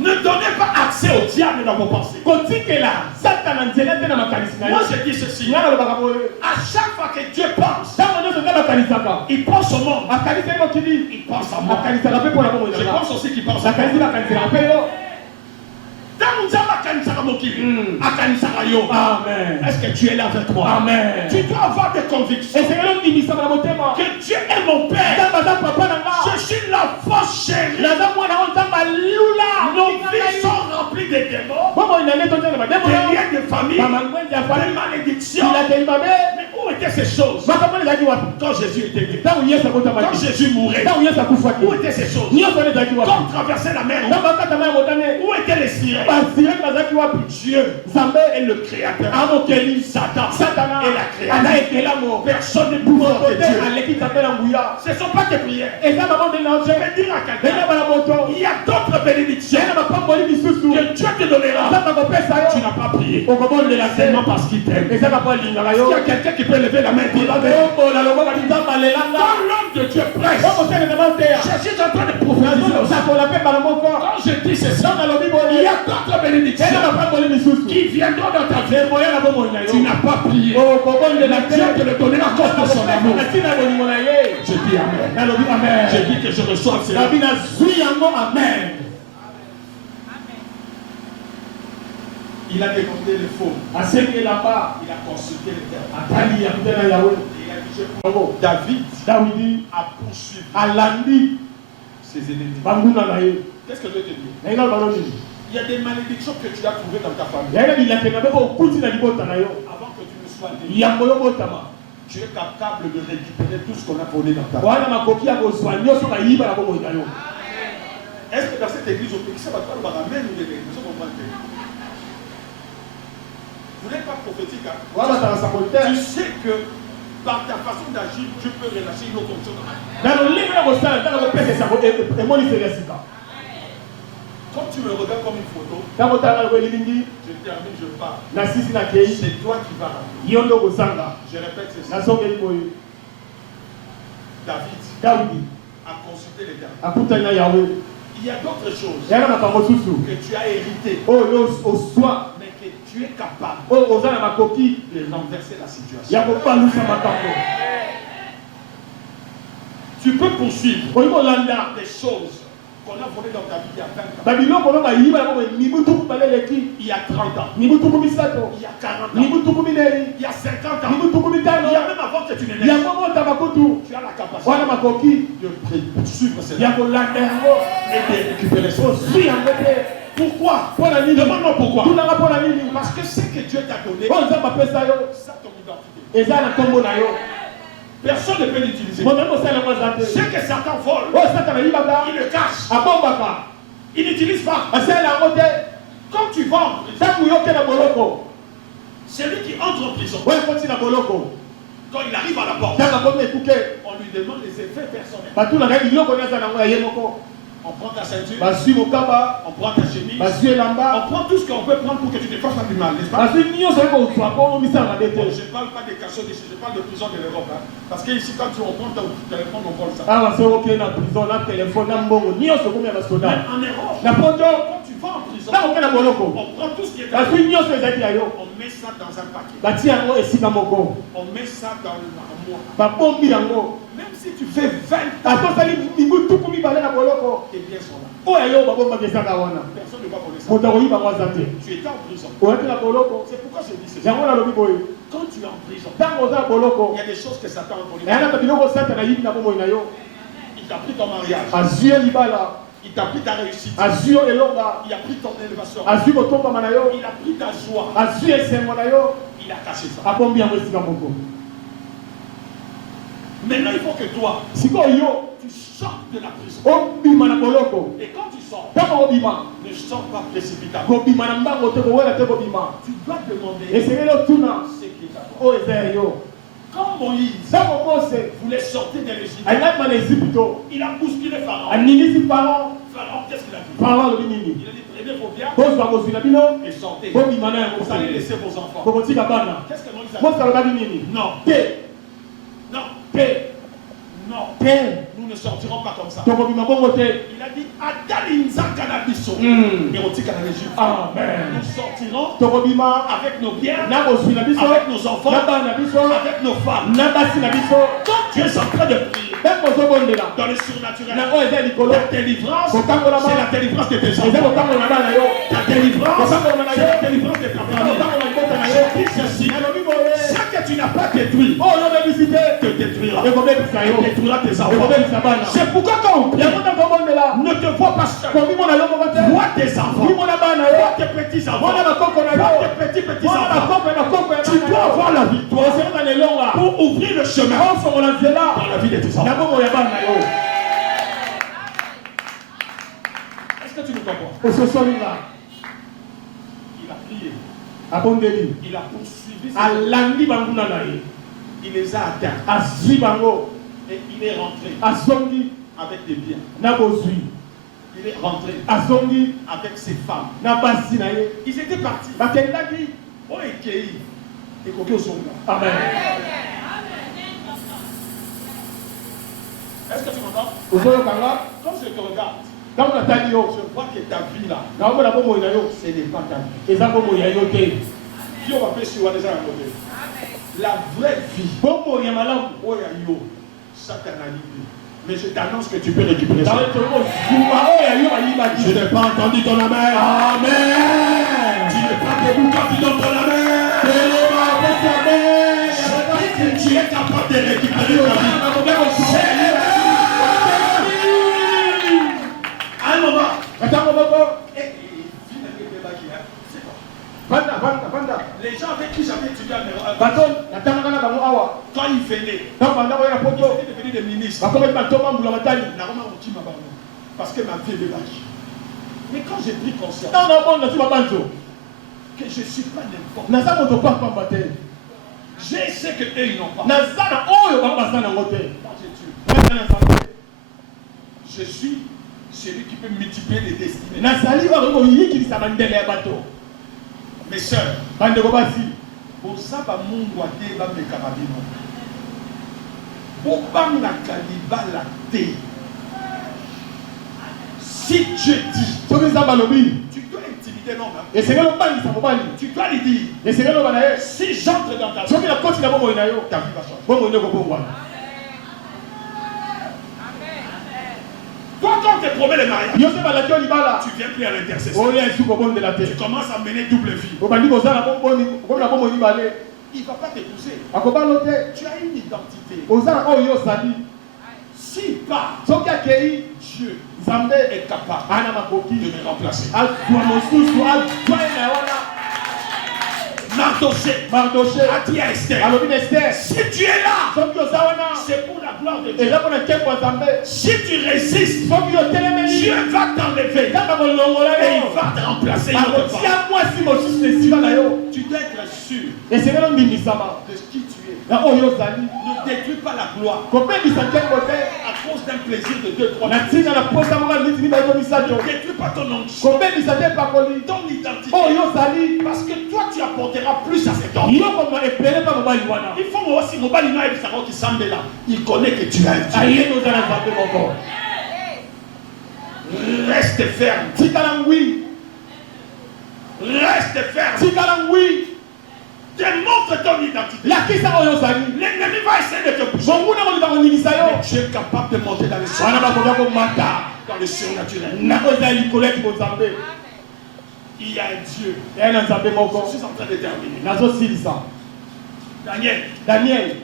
Ne donnez pas accès au diable dans vos pensées. kotikela satana nzela te na makanisi na yo. Moi je dis ceci. nga nalobaka boye À chaque fois que Dieu pense, ntango nyonso nga bakanisaka il pense au monde. akanisaki mokili Il pense à moi. akanisaka mpe mpona bomoi Je na pense nga aussi qu'il pense à akanisi moi. bakanisaka mpe yo. Ntango Nzambe akanisaka mokili, akanisaka yo. Amen. Est-ce que tu es là avec moi? Amen. Tu dois avoir des convictions esengeli ondimisama na motema que Dieu est mon Père. nzambe aza papa na nga. Je suis l'enfant chéri. naza mwana oyo nzambe alula. Nos vies sont remplies de démons, bomoi na nde tozela de bademona liens de famille, bamangwenzi ya de fali malédictions. bilateli mabe. Mais où étaient ces choses makambo ezalaki wapi quand Jésus était né? ntango yesu Quand abotamaki Jésus mourait, ntango yesu akufaki où étaient ces choses? nyonso wana ezalaki wapi Quand on traversait la mer, ntango akatama ya motane où étaient les sirènes? basirani bazalaki wapi Dieu nzambe est le créateur. amokeli Satan satana est la créature. aza ekelamo Personne ne peut voir moto que te Dieu. aleki nzambe na nguya Ce ne sont pas tes prières. eza babonde na Je ote vais dire à bena quelqu'un, bana moto il y a d'autres bénédictions ena mapamboli misusu que Dieu te donnera. nzambe akopesa Tu yo n'as pas prié. okobondela te Seulement parce qu'il t'aime. eza kapo alingaka Il yo y a quelqu'un qui peut lever la main et dire Amen. obola lokoka ti nzambe alelanga Quand l'homme de Dieu prêche, okotelelema teya je suis en train de prophétiser aussi. nazosakola mpe bana moko Quand je dis ceci, ntango alobi il boye y a d'autres bénédictions ena mapamboli misusu qui viendront dans ta vie. emoya na bomoi na yo Tu n'as pas prié. okobondela te Dieu te le donnera à cause de son amour. ntina bolingo na ye Je dis Amen. nalobi amen Je dis que je reçois cela. nabi nazwi yango amen. Il a demandé les faux. asengi elamba Il a consulté l'Éternel. atali ya kuta na yawe Et il a dit, David dawidi a poursuivi alandi ses ses ennemis. banguna na ye Qu'est-ce que je veux te dire? na inga balobi Il y a des malédictions que tu as trouvées dans ta famille. ya ina bilakena beko okuti na libota na yo Avant que tu ne sois né, yambo yo botama tu es capable de récupérer tout ce qu'on a volé dans ta vie. wana makoki ya kozwa nyonso bayiba na bomoi na yo. Est-ce que dans cette église, au pays, ça va te faire ramène ou les vous comprenez? Vous n'êtes pas prophétique, hein? wana tala Tu sais que par ta façon d'agir, Dieu peut relâcher une autre chose dans la vie. na lolenge na kosala ntana kopekesa emoniseli ya sika Quand tu me regardes comme une photo, ntango otala loko elilingi je termine, je pars. na sisi na kei C'est toi qui vas ramener. yo nde okosanga Je répète ceci. nasongeli boye David dawidi a consulté les gars. akutani na yawe Il y a d'autres choses ya na makambo susu que tu as héritées, oyo oswa mais que tu es capable oyo oza na makoki de renverser la situation. ya kopalusa makambo Tu peux poursuivre oyi kolanda des choses qu'on a volées dans ta vie il y a 20 ans, babiloko no bayiba na bomo mibu tuku baleleki il y a 30 ans, mibu tuku misato il y a 40 ans, mibu tuku minei il y a 50 ans, mibu tuku il mitano y a même avant que tu ne naisses. yango mota makutu Tu as la capacité wana makoki de poursuivre ces ya kolanda yango et de récupérer ces choses. oswi yango te Pourquoi? mpona nini Demande-moi pourquoi. tunanga mpona nini Parce que ce que Dieu t'a donné, oyo nzambe apesa yo c'est ton identité. eza na nkombo na yo Personne ne peut l'utiliser. moto ali kosala yango aza te Ce que Satan vole, oyo satana ayibaka il le cache. abombaka Il n'utilise pas. asala yango te Quand tu vas en prison, ntango yoke na boloko celui qui entre en prison, oyo ekoti na boloko quand il arrive à la porte, ntango akomi ekuke on lui demande les effets personnels. batunaka biloko nde aza nango ya ye moko On prend ta ceinture, bazwi mokaba on prend ta chemise, bazwi elamba on prend tout ce qu'on peut prendre pour que tu te fasses du mal, n'est-ce pas? bazwi nyonso oyo kozwa mpo omisala mabe te Je ne parle pas des cachets d'ici, je parle de prison de l'Europe. Hein. Parce qu'ici, quand on prend ton téléphone, on vole ça. awa soki okei na prison na telefone na mbongo nyonso okomi ya Mais basoda en Europe, na poto quand tu vas en prison, ntango oke na boloko on prend tout ce qui est à bazwi nyonso ezali ya yo on met ça dans un paquet. batia yango esika moko On met ça dans l'armoire. babombi yango Même si tu fais 20 ans, atosali mibu tuku mibale na boloko tes biens sont là. oyo yo babombaka ezaka wana Personne ne va connaître ça. moto akoyiba ngo aza te Tu étais en prison. oyaki na boloko C'est pourquoi je dis ceci. yango nalobi boye Quand tu es en prison, ntango oza na boloko il y a des choses que Satan a volées. eyana biloko satana ayibi na bomoi na yo Il t'a pris ton mariage. azwi yo libala Il t'a pris ta réussite. azwi yo elonga Il a pris ton élévation. azwi kotombama na yo Il a pris ta joie. azwi esengo na yo Il a caché ça. abombi yango esika moko Maintenant, il faut que toi, sikoyo yo tu sortes de la prison. obima na boloko Et quand tu sors, ntango obima ne sors pas précipitamment. kobima na mbango te kowela te kobima Tu dois demander esengeli otuna ce qui est à toi. oyo eza ya yo Quand Moïse ntango mose voulait sortir de l'Égypte, alingaki na ezipito il a bousculé Pharaon. aningisi faraon Pharaon, qu'est-ce qu'il a dit? faraon alobi nini Il a dit, prenez vos biens bozwa kozwi na bino et sortez. bobima na yango Vous allez laisser vos enfants. kokotika bana Qu'est-ce que Moïse a mose dit? alobaki nini Non, te non, te non. te Nous ne sortirons pas comme ça. tokobima bongo te Il a dit, Adalinza Canabiso. Mm. Et on dit qu'à l'Égypte. amen Nous sortirons tokobima avec nos biens, na kozwi na biso avec nos enfants, na bana na biso avec nos femmes. na basi na biso Quand tu es en train de prier ntango ozobondela dans le surnaturel, na oyo eza likolo ta délivrance, kotambola c'est la délivrance de tes eza enfants. kotambola na bana yo Ta délivrance, kotambola na c'est yo la délivrance de ta famille. kotambola na libota na yo Je dis ceci, nalobi boye ce que tu n'as pas détruit, oyo obebisi te te détruira. ekobebisa yo Détruira tes enfants. ekobebisa bana C'est pourquoi quand on prie, yango ntango obondela ne te vois pas seul. komimona yo moko te Vois tes enfants. komimona bana yo Vois tes petits enfants. mona bakoko na Vois yo tes petits mona enfants. bakoko ya bakoko ya Tu dois avoir la victoire osenga na elonga pour ouvrir le chemin ofongola nzela dans la vie de tes na enfants. bongo ya bana yo Est-ce que tu me comprends? ososolinga Il a prié. abondeli Il a poursuivi. alandi banguna na ye Il les a atteints. azwi bango Et il est rentré azongi avec des biens. na bozwi Il est rentré azongi avec ses femmes. na basi na ye Ils étaient partis. bakendaki Oh, Ekei. Et Koké au Songa. amen Est-ce que tu m'entends? ozoyokanga Quand je te regarde, ntango natali yo je vois que ta vie là, naomona bomoi na yo ce n'est pas ta vie. eza bomoi ya yo te Qui on va faire sur déjà à côté? La vraie vie. bomoi ya malamu Oh, yo. Satan a libéré. Mais je t'annonce que tu peux récupérer ça. kozuma oyo ya yo bayibaki Je n'ai pas entendu ton amen. amen Tu n'es pas debout quand tu donnes ton amen. telema opesi amen Je dis que tu es capable de récupérer ta vie. venaient, Donc pendant qu'on a la photo, ils étaient devenus des ministres. bah, comme il m'a tombé dans la bataille. Parce que ma vie est vache. Mais quand j'ai pris conscience Non, non, bon, non, banjo. que je ne suis pas n'importe N'a pas mon pas combattre. j'ai ce que eux ils n'ont pas. N'a pas na oyo ba basa na ngote. Moi j'ai Dieu. N'a na santé. Je suis celui qui peut multiplier les destinées. Na sali ba ko yiki sa bandele ya bato. Mes sœurs, Bande ko basi. bozaba mungu ate bamekaka bino. Bobangaka libala te. Si Dieu dit, Soki za balobi. tu dois intimider l'homme. Et c'est là bali sa bali. Tu dois lui dire, Et c'est là bana ye. si j'entre dans ta vie, Soki na koti na bomo na yo. ta vie va changer. Bomo ne ko bongwa. Toi, quand on te promet le mariage, Yo se bala tio libala. tu viens plus à l'intercession. O ya su ko bon de la Tu terre. commences à mener double vie. O bandi ko zala bomo ni, ko na bomo ni balé. Il ne va pas t'épouser. Akobalo te. Tu as une identité. Oza oyo sali. S'il part, Soki akei Dieu Zambe est capable ana makoki. de me remplacer. Atwa mosusu atwa na wana. Mardoché, a dit à Esther, alobi na Esther. si tu es là, Soki oza wana. c'est pour la gloire de Dieu. Eza kona nkembo ya Zambe. Si tu résistes, Soki otelemeli. Dieu va t'enlever Nzambe akolongola et yo. il va te remplacer. une autre fois. Akotia mwasi mosusu na esika na yo. Tu dois être sûr Esengeli ondimisama. de qui tu es. Na oyo ozali. Ne détruis pas la gloire Kopebisa nkembo te. à cause d'un plaisir de 2-3 Na ntina na posa moko niti mibaiko misato. Ne détruis pas ton onction, Kopebisa te epakoli. ton identité. Oyo ozali. Parce que toi, tu apporteras plus à cet homme. Yoko ma epele pa mobali wana. Il faut aussi, mobali na ebisaka qui semble là. Il connaît que tu as un Dieu. Ayeni oza na Nzambe moko. Reste ferme. Tikala ngwi. Reste ferme. Tikala ngwi. Démontre ton identité. Lakisa oyo ozali. L'ennemi va essayer de te pousser. Bonguna kolika koningisa yo. Mais tu es capable de monter dans le ciel. Wana bakoka komata. Dans le surnaturel. Na oza likolo ya Nzambe. Il y a un Dieu. Eya na Nzambe moko. Je suis en train de terminer. Nazosilisa. Daniel, Daniel.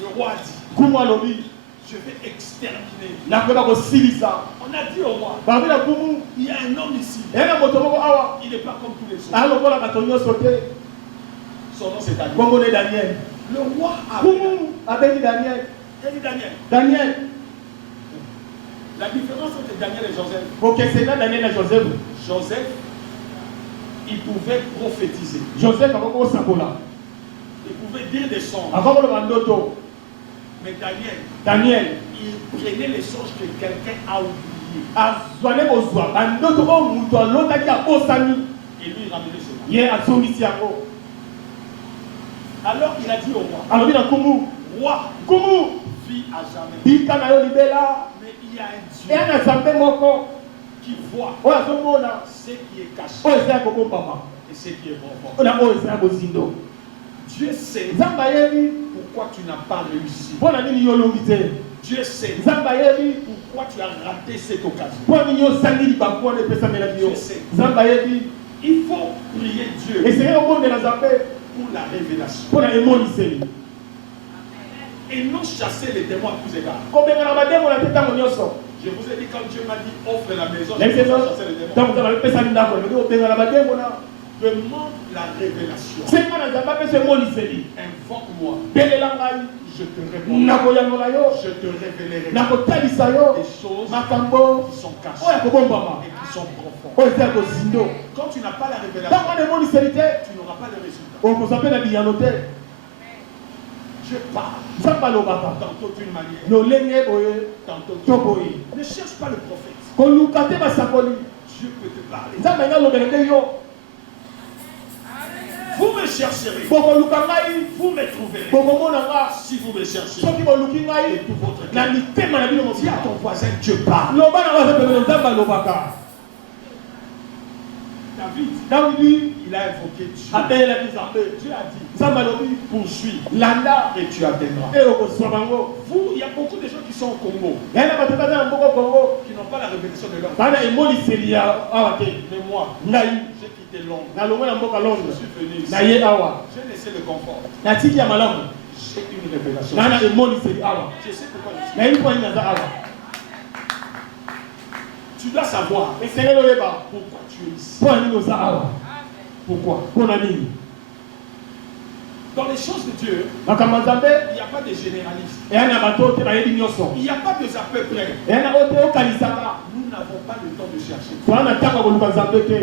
le roi dit, Kumu alobi. je vais exterminer. Nakoyeba kosilisa. On a dit au roi, Babi na kumu. il y a un homme ici. Eya na moto moko awa. Il n'est pas comme tous les autres. Alokola bato nyonso te. Son nom c'est Daniel. Kombo ne Daniel. Le roi a Kumu abengi Daniel. dit Daniel. Daniel. La différence entre Daniel et Joseph. Kokesena Daniel na Joseph. Joseph, il pouvait prophétiser. Joseph akoko kosakola. Il pouvait dire des songes. Akokoloba ndoto. Mais Daniel, Daniel. il prenait les songes que quelqu'un a oubliés. Azwane kozwa bandoto oyo moto alotaki abosani. Et lui, il ramenait cela. Ye azongisi yango. Alors il a dit au roi, Alobi na kumu. roi, Kumu. vis à jamais. Bika na yo libela. Mais il y a un Dieu Eya na Nzambe moko. qui voit Oyo azomona. ce qui est caché Oyo eza ya kobombama. et ce qui est profond. Oyo na oyo eza ya bozindo. Dieu sait Nzambe ayebi pourquoi tu n'as pas réussi. mpo na nini yo olongi te. Dieu sait Nzambe ayebi pourquoi tu as raté cette occasion. mpo na nini ozangi libaku wana epesamelaki yo. Nzambe ayebi Il faut prier Dieu esengeli kobondela Nzambe pour la révélation mpo na emoniseli. et non chasser les démons à tous égards. Kobengana bademo na te ntango nyonso. Je vous ai dit quand Dieu m'a dit offre la maison, je Nayebi vais te chasser les démons. ntango Nzambe apesani ndako elobi kobengana bademo na Demande la révélation. senga na Nzambe apesa emoniseli. Invoque-moi, belela ngai je te répondrai. nakoyangola yo Je te révélerai nakotalisa yo des choses makambo qui sont oyo cachées ya kobombama et qui sont profondes. oyo eza ya kozindo. Quand tu n'as pas la révélation, ntango wana emoniseli te tu n'auras pas le résultat. okozwa mpe na biyano te. Je parle Nzambe alobaka tantôt d'une manière, lolenge boye tantôt to d'une boye. autre. Ne cherche pas le prophète. koluka te basakoli. Dieu peut te parler. Nzambe nga alobela te yo. Vous me chercherez, bokoluka ngai vous me trouverez. bokomona nga Si vous me cherchez, soki boluki de ngai tout votre na cœur. mitema na bino Dis à mobima. ton voisin, Dieu parle. loba na waza pembeni Nzambe alobaka. David, Davidi il a invoqué Dieu. abelelaki Nzambe. Dieu a dit, Nzambe alobi poursuis landa et tu atteindras. e okozwa bango. Vous, il y a beaucoup de gens qui sont au Congo, yai na bato baza na mboka Kongo qui n'ont pas la révélation de leur vie. bana emoniseli ya awa te. Mais moi, ngai j'ai quitté Londres. nalongwe na mboka Je Londres suis venu ici. naye awa J'ai laissé le confort. natiki ya malamu J'ai une révélation. naa na emoniseli awa Je sais pourquoi je suis. nayebi mpo nini naza awa. Tu dois savoir esengeli oyeba pourquoi tu es ici. mpo na nini oza awa. Pourquoi? mpo na nini Dans les choses de Dieu, Na kama Nzambe il n'y a pas de généralistes. eya na bato te bayebi nyonso. Il n'y a pas de à peu près. Eya na oyo te okalisaka. Nous n'avons pas le temps de chercher. Toza na ntango ya koluka Nzambe te.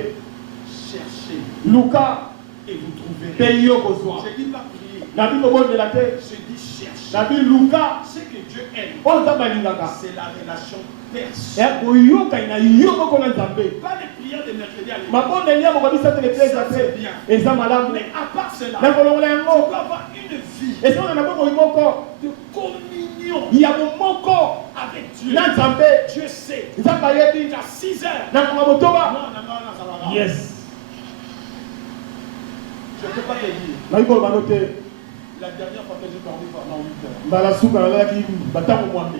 Cherchez Luka et vous trouverez. mpe yo kozwa. Je dis pas prier. Nabi kobondela te. Je dis chercher. Nabi luka Ce que Dieu aime, oyo Nzambe alingaka. c'est la relation personnelle. Eya koyoka na yo moko na Nzambe. Pas les prières de mercredi à l'église. Mabondeli ya mokobisa te lepesa te. Eza malamu. Mais à part cela, Na kolongola on yango. doit avoir une vie Esoka na bokoi moko de communion ya momoko avec Dieu. na Nzambe. Dieu sait Nzambe ayebi qu'à 6 heures, na konga motoba. moi, on a Yes. je ne peux pas te dire. Nabi koloba no te. La dernière fois que j'ai dormi pendant 8 heures, Mbala suka nalalaki batango mwambe.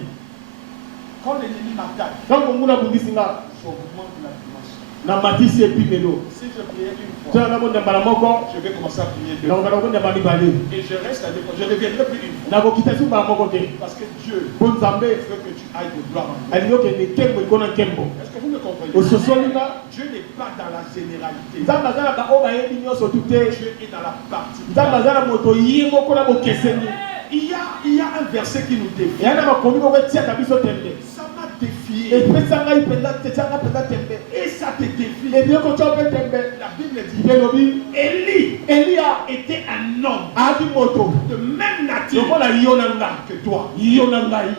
quand l'ennemi m'attaque, Ntango nguna bundisi nga j'augmente la dimension. na matisi epi lelo. Si je priais une fois, Tala nabonda mbala moko je vais commencer à prier deux. nakoka nakobonda mbala mibale. Et je reste à deux fois. Je ne reviendrai plus une fois. Nakokita su mbala moko te. Parce que Dieu Po Nzambe veut que tu ailles de gloire en gloire. alingi okende nkembo likolo na nkembo. Est-ce que vous me comprenez? Ososoli nga Dieu n'est pas dans la généralité. Nzambe aza na baoyo bayebi nyonso tu te. Dieu est dans la partie. Nzambe aza na moto ye moko na bokeseni. Il y a un verset qui nous défie. eya na makomi moko etiaka biso tembe. Ça m'a défié. Epesa ngai mpenza tetianga mpenza tembe. Et ça te défie. Ebiloko tyo mpe tembe. La Bible dit elobi Élie Eliya était un homme ayaki moto de même nature lokola yo na nga que toi. yo na ngai.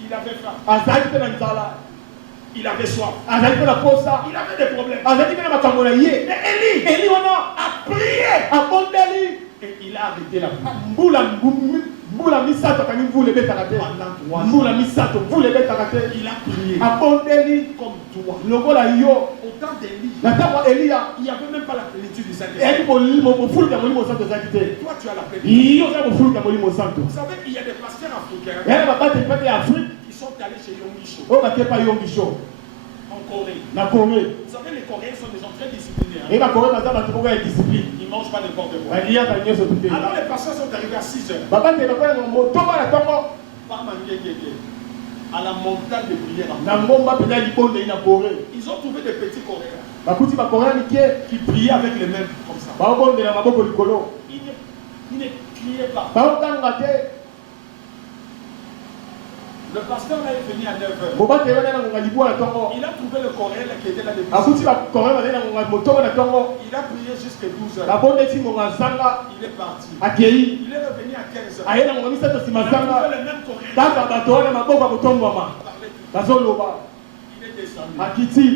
Il avait faim. Azalaki mpe na nzala, Il avait soif. azalaki mpe na posa, Il avait des problèmes. azalaki mpe na makambo na ye. Mais Élie Eli wana a prié. abondeli Et il a arrêté la pluie. mbula misato akangi mvula ebetaka te. Pendant 3 ans. Mbula misato mvula ebetaka te. Il a prié. Abondeli Comme toi. lokola yo. Au temps d'Élie, Na ntango ya Eliya il n'y avait même pas la plénitude du Saint-Esprit. eyaki mofuluka molimo santo ezalaki te. Toi, tu as la plénitude. Yo oza mofuluka molimo santo. Vous savez, il y a des pasteurs africains eya na babateli mpe ya afrique qui sont allés chez Yongisho oyo bakepa yongisho en Corée. na Corée. Vous savez, les Coréens sont des gens très disciplinés. Et ma Corée baza bato moko ya discipline. Ils ne mangent pas n'importe quoi. baliyaka nyonso tu te. Alors les pasteurs sont arrivés à 6 heures. babateli bakoya motoba na ntongo Par Manguéguégué, à la montagne de prière. na ngomba mpenza libondeli na Corée. Ils ont trouvé des petits Coréens bakuti bakorea mike qui priaient avec les mains comme ça. baobondela maboko likolo. Ils ne criaient pas. baokanga te. Le pasteur là est venu à 9 heures. mobateli wana na ngonga libwa na ntongo Il a trouvé le Coréen là qui était là depuis. akuti bakorea bazali na ngonga motoba na ntongo Il a prié jusqu'à 12 heures. babondeti ngonga zanga Il est parti. akei Il est revenu à 15 heures. aye na ngonga misato nsima Il a zanga trouvé le même Coréen. kaka bato wana maboko ya kotombwama Il parlait tout. bazoloba Il est descendu. akiti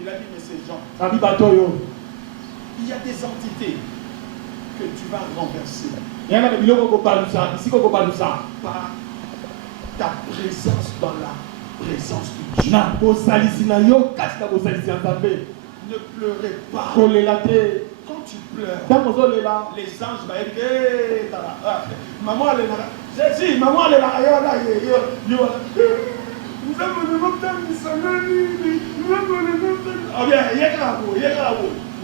Il a dit, mais ces gens, abi bato oyo il y a des entités que tu vas renverser eya na biloko kobalusa bisika kobalusa par ta présence dans la présence de Dieu. na bosalisi na yo kati na bosalisi ya Nzambe. Ne pleurez pas. kolela te Quand tu pleures, ntango ozolela les anges vont dire, maman elle est là. Si, maman elle est là.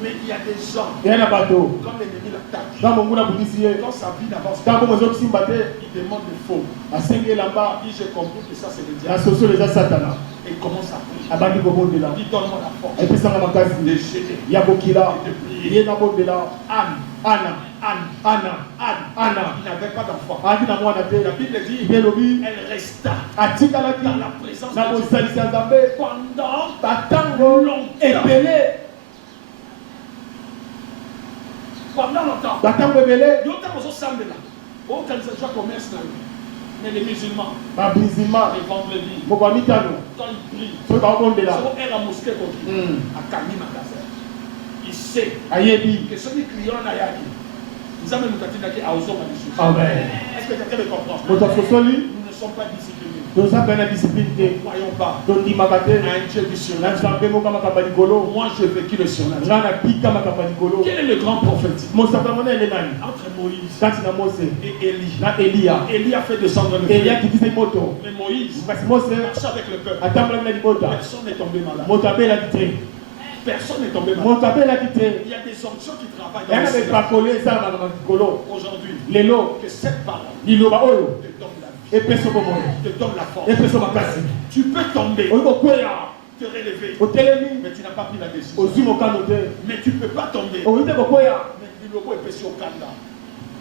Mais il y a des gens, eya na bato quand l'ennemi l'attaque, ntango nguna abundisi ye quand sa vie n'avance pas, ntango mozokosimba te il demande des faux. asengi elamba Il dit, j'ai compris que ça c'est le na diable. sosolo eza satana Et il commence à prier. abandi kobondela Il dit, donne-moi la force epesanga de makasi gérer. ya kokila Et de prier. ye nabondela Anne, ana Anne, ana Anne, ana il n'avait pas d'enfant. andi na mwana te La Bible dit, mpe elobi elle resta atikalaki dans la présence na de Dieu bosalisi ya Nzambe pendant batango ebele batango ebele. longtemps aux samedi là. Au Canada, je commerce là. Mais les musulmans, babizima les vendredis, moko ya mitano quand ils prient, soki bakobondela ils sont à la mosquée à Kami Magasin. Il sait ayebi. que celui client n'a rien dit. Nous avons nous dit à Ozoma dessus. Amen. Est-ce que quelqu'un me comprend? moto asosoli Nous ne sommes pas disciplinés. toza mpe na discipline Nous te ne croyons pas tondimaka te à un Dieu du na surnaturel. Nzambe moko makambo ya likolo Moi, j'ai vécu le surnaturel. nga na bika makambo ya likolo. Quel est le grand prophète? mosaka mona ele nani Entre Moïse kati na Mose et Élie. na Eliya. Élie a fait descendre le Eliya feu. akitisi moto Mais Moïse kasi Mose marchait avec le peuple. atambolaki na libota Personne n'est tombé malade. moto abelaki te Personne n'est tombé malade. moto abelaki te Il y a des onctions qui travaillent eya dans na le silence. bepakolo esalamaka na likolo Aujourd'hui, lelo que cette parole liloba oyo te donne la vie, epesa bomoi te donne la force. epesa makasi Tu peux tomber, oyi kokweya te relever, otelemi mais tu n'as pas pris la décision. ozwi mokano te Mais tu ne peux pas tomber. oyi te kokweya Mais le logo est péché au Canada.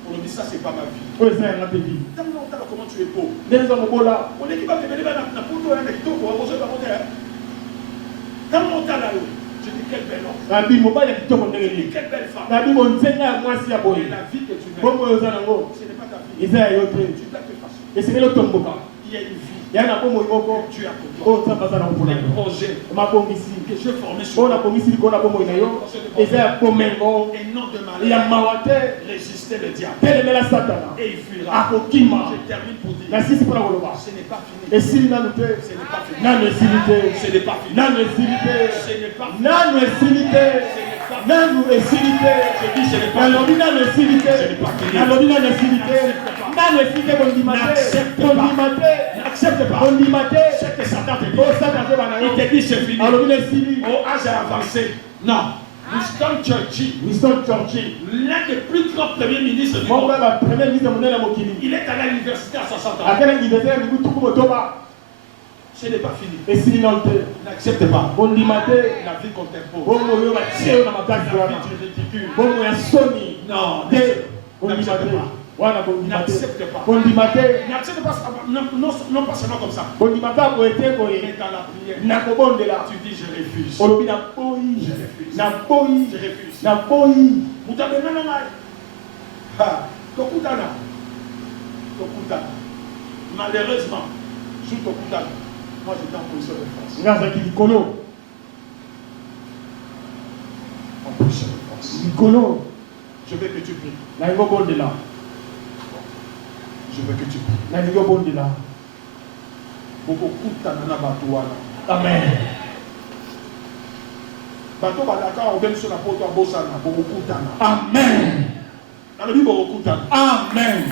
On dit ça, c'est pas ma vie. Oui, c'est un vie. Tant longtemps, comment tu es pauvre? Des hommes là. On est qui va te venir dans la photo, hein, mais qui t'ouvre, on va pas monter. Tant longtemps là, je dis quel bel homme. La vie, mon père, il dit Quelle belle femme. la vie, mon Seigneur, moi, si à boy. Et la vie que tu mènes, Bon, moi, ce n'est pas ta vie. ils aient autre. Tu dois te fâcher. Et c'est le tombeau. Il y a une vie. Il y a un peu de Que tu as pour toi. oh, ça passe à la Des projets ma bonne ici. que je formais sur On a commis ici, on a commis là. Et c'est un peu même bon. et non de Il y a malheur. Mawate. Résister le diable. Tel est la Satana. Et il fuira. À Kokima. Je termine pour dire. La six pour la Woloba. Ce n'est pas fini. Et si n'a noté. Ce n'est pas fini. N'a ne silité. Ce n'est pas fini. N'a ne silité. Ce n'est pas fini. N'a ne silité. N'a ne silité. Je dis ce n'est pas La fini. lobby n'a ne silité. Ce n'est pas fini. La lobby n'a ne silité. N'a ne silité qu'on dit maté. Qu'on dit maté. N'accepte pas. On dit maté. Ce que Satan te dit. Oh, ça t'a fait Il banane. te dit c'est fini. La lobby n'a silité. Au âge avancé. Non. Winston Churchill, Winston Churchill. l'un des plus grands premiers ministres du Mon monde, père, la première ministre de mon Mokili. il est allé à l'université à 60 ans. À quel anniversaire, du coup, tout le monde Ce n'est pas fini. et si non, N'accepte pas. on dit maté. La vie qu'on t'impose. Bon, moi, je vais dans ma place. La vie du ridicule. Bon, moi, je suis Sony. Non, On dit n'accepte maté. pas. Voilà, on dit maté. N'accepte pas. On dit maté. N'accepte pas. Non pas seulement comme ça. On dit maté, on était pour Mais dans la prière, na kobonde là. tu dis je refuse. On dit na poi. Je refuse. Na poi. Je refuse. Na poi. Mutabe nanana. Ha, Tokutana. Tokutana. Malheureusement, sous Tokutana, moi j'étais en position de force. Grâce à qui Nicolo. En position de force. Nicolo. Je veux que tu pries. Na kobonde là. Je veux que tu pries. Na kobonde là. Bokokutana na bato wana. Amen. Bato balaka obem sur la poto ya bosana. Bokokutana. Amen. Nalobi bokokutana. Amen.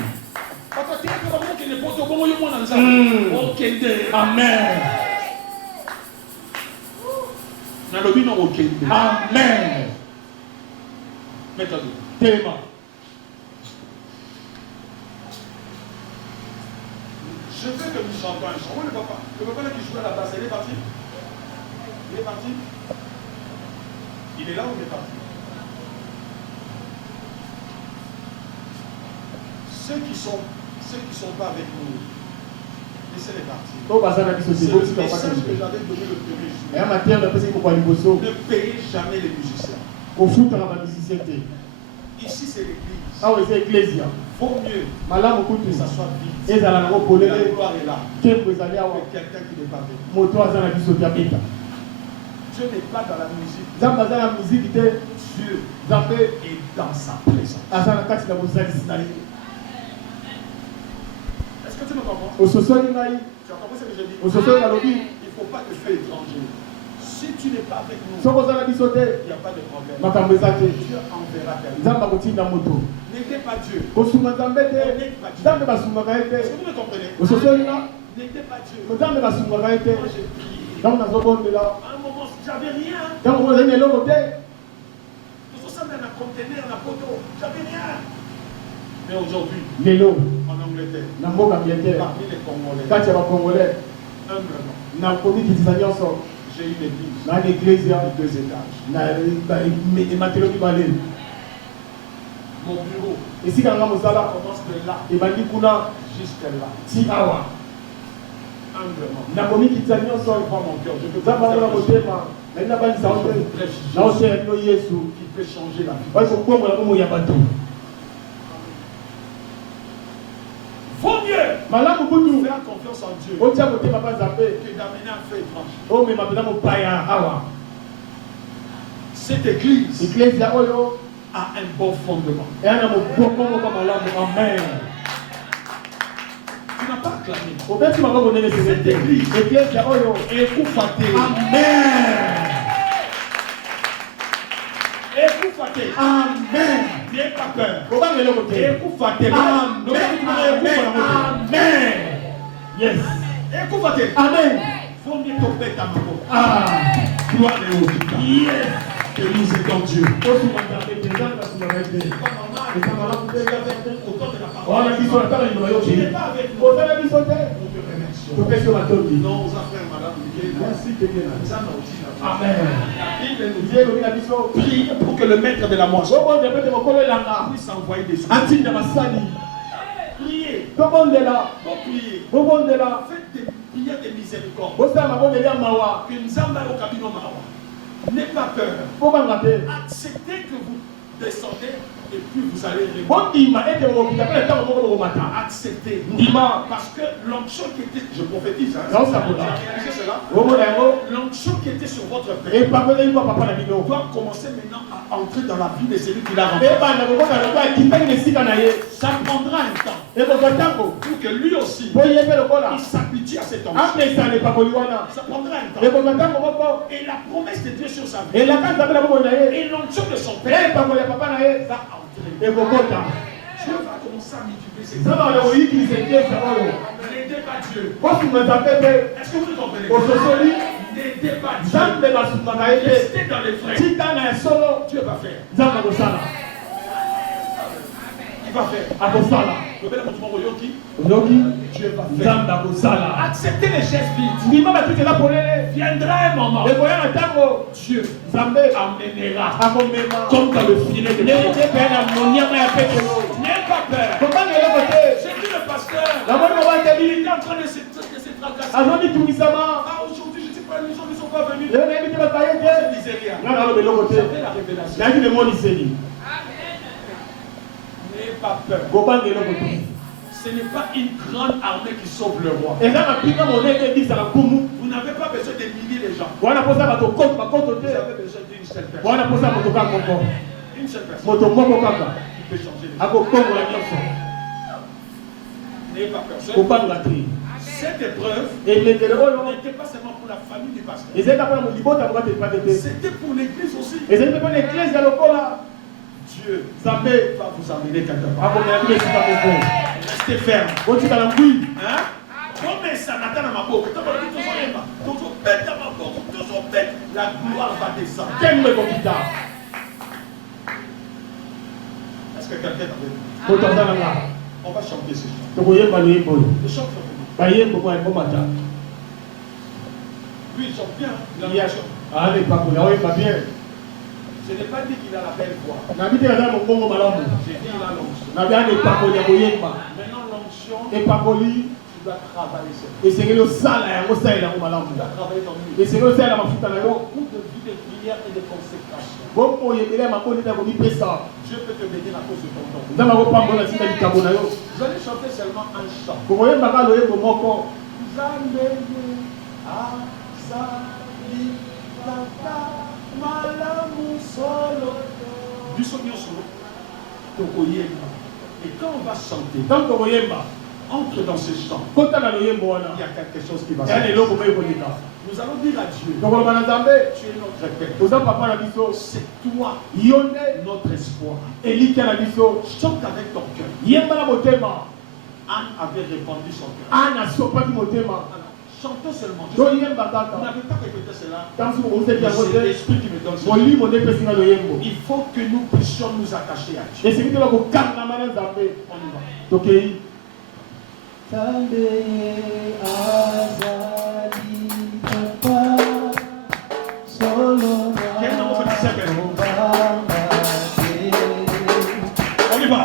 Bato tika ke bamoke ne poto bongo yo mwana nzambe. Okende. Amen. Nalobi no okende. Amen. Mets-toi. Téma. Je veux que nous chantons un chant. Où est le papa? Le papa là qui jouait à la basse, il est parti? Il est parti? Il est là ou il est parti? Ceux qui sont pas avec nous, laissez-les partir. Oh, bah ça va C'est se le dire. message que j'avais donné le premier jour. Et en matière de personnes qui sont Ne payez jamais les musiciens. au foot à la musicienté. Ici c'est l'église. Ah oui, c'est l'église. Vaut mieux Malheur beaucoup que de ça ça. soit vide. Et dans la La gloire gloire est là. que vous allez avoir. Que quelqu'un qui n'est pas avec. Moto à la biso diabète. Dieu n'est pas dans la musique. Zamba za la musique était Dieu Zambé est dans sa présence. à sa kati na bozali sinali. Est-ce que tu me comprends? Au sosoli ngai, Tu as compris ce que je dis? au sosoli na lobi, Il ne faut pas te faire étranger. Si tu n'es pas avec nous, soko za na biso te, il n'y a pas de problème. makambo eza te. Dieu enverra quelqu'un. Nzamba kotinda moto. N'aidez pas Dieu. Kosunga Nzambe te, N'aidez pas Dieu. Nzambe basungaka ye Est-ce te. que vous me comprenez? Au sosoli na, N'aidez pas Dieu. Nzambe basungaka ye te. Moi j'ai prié. Donc nazobondela. À un moment, j'avais rien. Donc ozali eloko te. Tout ça dans un conteneur, dans la photo. J'avais rien. Mais aujourd'hui, Lelo en Angleterre, na mboka miete parmi les Congolais, kati ya bakongolais humblement, na komikitisa nyonso j'ai une église na église de 2 étages. na ematelo mibale Mon bureau, esika nga ça mosala commence de là ebandi kuna jusqu'à là. ti awa Humblement. na komikitisa nyonso Pas mon cœur. Je peux nzambe pas angona faire quelque chose motema nali nabanisa o te Bref, naoteya bino yesu qui peut changer la vie. oyi kokombola bomoi ya bato Vaut mieux malamu kutu faire confiance en Dieu otia motema mpa nzambe que d'amener un feu étrange. omema mpena mopaya awa Cette église eklesia oyo a un bon fondement. eya na moboko moko malamu amen Tu n'as pas acclamé. obeti maboko ndenge senge te eklesia oyo Ekufa te. amen Ekufa te. amen N'aie pas peur. kobanga eloko te Ekufa te. amen yes Ekufa te. amen Vaut mieux tomber ta maboko. ah Gloire et honneur. yes Que nous aidons Dieu. osuma nzambe te nzambe asumaka ete eza malamu te Autant de la parole. wana biso natala liloba yo Tu n'es te pas avec nous. ozala biso te On te remercie. topesi yo matondi Nos affaires, madame. Merci que Dieu l'a. Amen. Dieu nous dit prie pour que le maître de la moisson puisse envoyer des choses. Priez. Priez. Faites des prières de miséricorde. Que Nzamba au cabino mawa. N'ayez pas peur. Acceptez que vous descendez et puis vous allez accepter. Parce que l'onction qui était, je prophétise, hein, l'onction qui était sur votre père doit commencer maintenant à entrer dans la vie de celui qui l'a rencontré. Ça prendra un temps pour que lui aussi il s'habitue à cette onction. Ça prendra un temps. Et la promesse de Dieu sur sa vie et l'onction de son père va entrer. Dieu va commencer à multiplier ses grâces. N'aidez pas Dieu. Est-ce que vous comprenez? N'aidez pas Dieu. Restez dans les frais. Dieu va faire. Il va faire. Dieu va faire. Acceptez les gestes vides. Viendra un moment. Dieu amènera. Comme dans le filet de n'aie pas peur. J'ai vu le pasteur. Il est en train de se tracasser. Aujourd'hui, je ne sais pas, les gens ne sont pas venus. C'est Nigeria. J'avais la révélation. N'ayez pas peur. Ce n'est pas une grande armée qui sauve le roi. Vous n'avez pas besoin de milliers de gens. Vous avez besoin d'une seule personne. Une seule personne. Qui peut changer les choses. N'ayez pas peur. Cette épreuve n'était pas seulement pour la famille du pasteur. C'était pour l'église aussi. Dieu va vous amener quelque part. Restez ferme. Hein? Comme ça n'attend à ma bouche. La gloire va descendre. Est-ce que quelqu'un est avec nous? On va chanter ce chant. Le chant lui, il chante bien. Il a chanté. Je n'ai pas dit qu'il a la belle voix. J'ai dit qu'il a l'onction. Maintenant, l'onction, tu dois travailler sur lui. Tu dois travailler dans lui. Beaucoup de vie de prière et de consécration. Dieu peut te bénir à cause de ton don. Vous allez chanter seulement un chant. Et quand on va chanter, entre dans ce chant, il y a quelque chose qui va se passer. Nous allons dire à Dieu, tu es notre Père. C'est toi notre espoir. Chante avec ton cœur. Anne avait répandu son cœur. Chantons seulement. Vous n'avez pas répété cela. C'est l'esprit qui me donne cela. Il faut que nous puissions nous attacher à Dieu. On y va. On y va.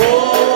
Oh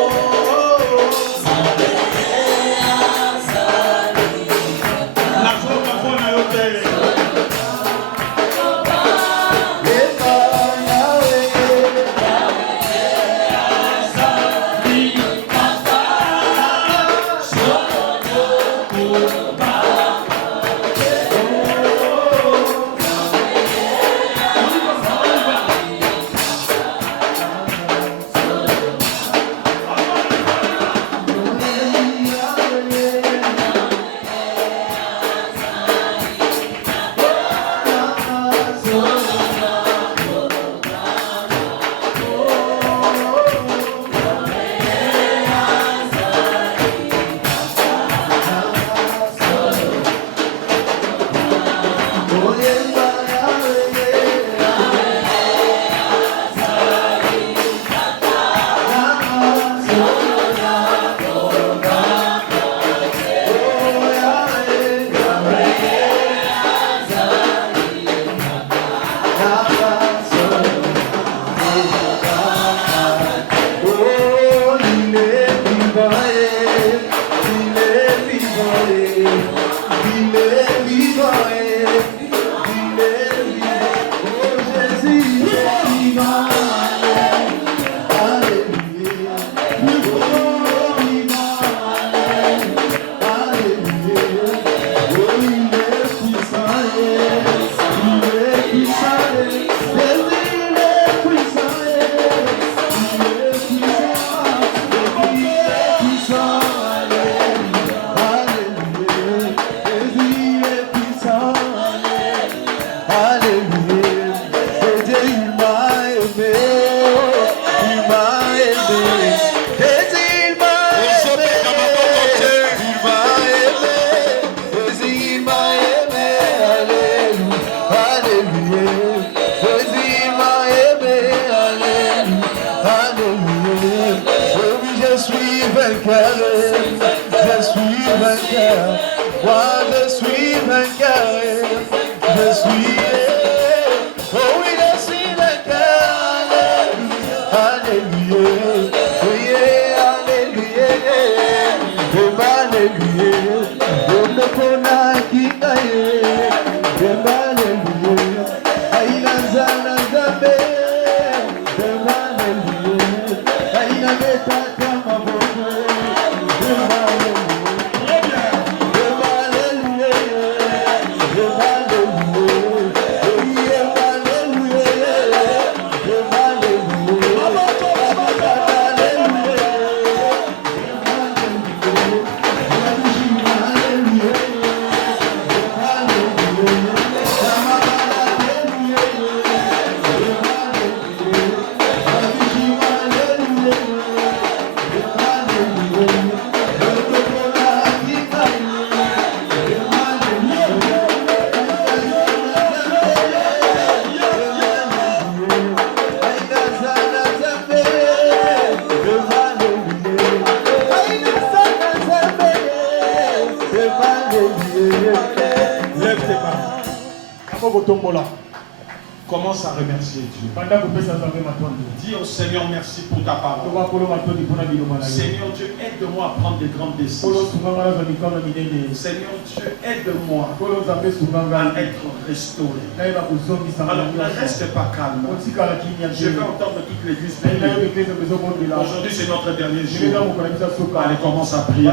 vainqueur, je suis vainqueur, moi je suis vainqueur, je suis, oh oui je suis vainqueur, alléluia, alléluia, alléluia, alléluia, alléluia, Commence à remercier Dieu. Dis au Seigneur merci pour ta parole. Seigneur Dieu, aide-moi à prendre des grandes décisions. Seigneur Dieu, aide-moi à être restauré. Alors ne reste pas calme. Je vais entendre toute l'église. Aujourd'hui c'est notre dernier jour. Allez, commence à prier.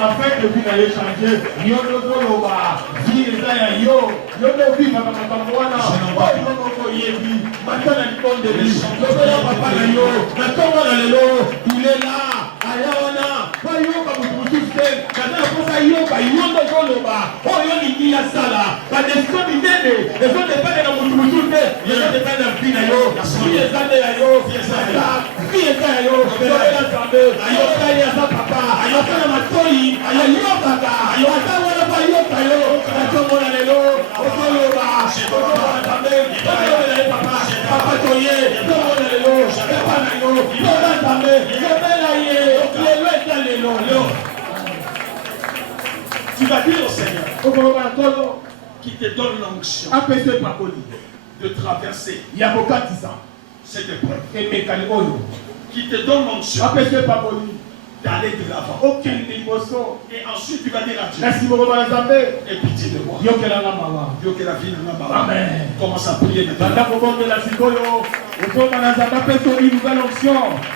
Afin de vivre et changer, yo dozoloba, vie eza ya yo, yo no vivre na makambo wana, oyo moko yebi, matana likonde li, yo papa na yo, na tongo na lelo, il est là, aya wana, pa yo ka mutu te, kana posa yo ka yo dozoloba, oyo lingi ya sala, ba décision minene, ezo dépendre na mutu te, ezo dépendre na vie na yo, vie eza ya yo, vie eza ya yo, yo na zambe, ayo kaya sa papa, ayo kana matoi, ayo yokaka, ayo atawana pa yokayo, atongo na lelo, okoloba, okoloba na zambe, okoloba na papa, papa toye, tongo na lelo, papa na yo, tongo na zambe, yobela ye, lelo eta lelo, lelo. Tu vas dire au Seigneur, okoloba na tolo, qui te donne l'onction de traverser cette épreuve, qui te donne l'onction d'aller de l'avant. Et ensuite tu vas dire à Dieu, et pitié de moi. Dieu que la vie n'a pas. Amen. Commence à prier maintenant.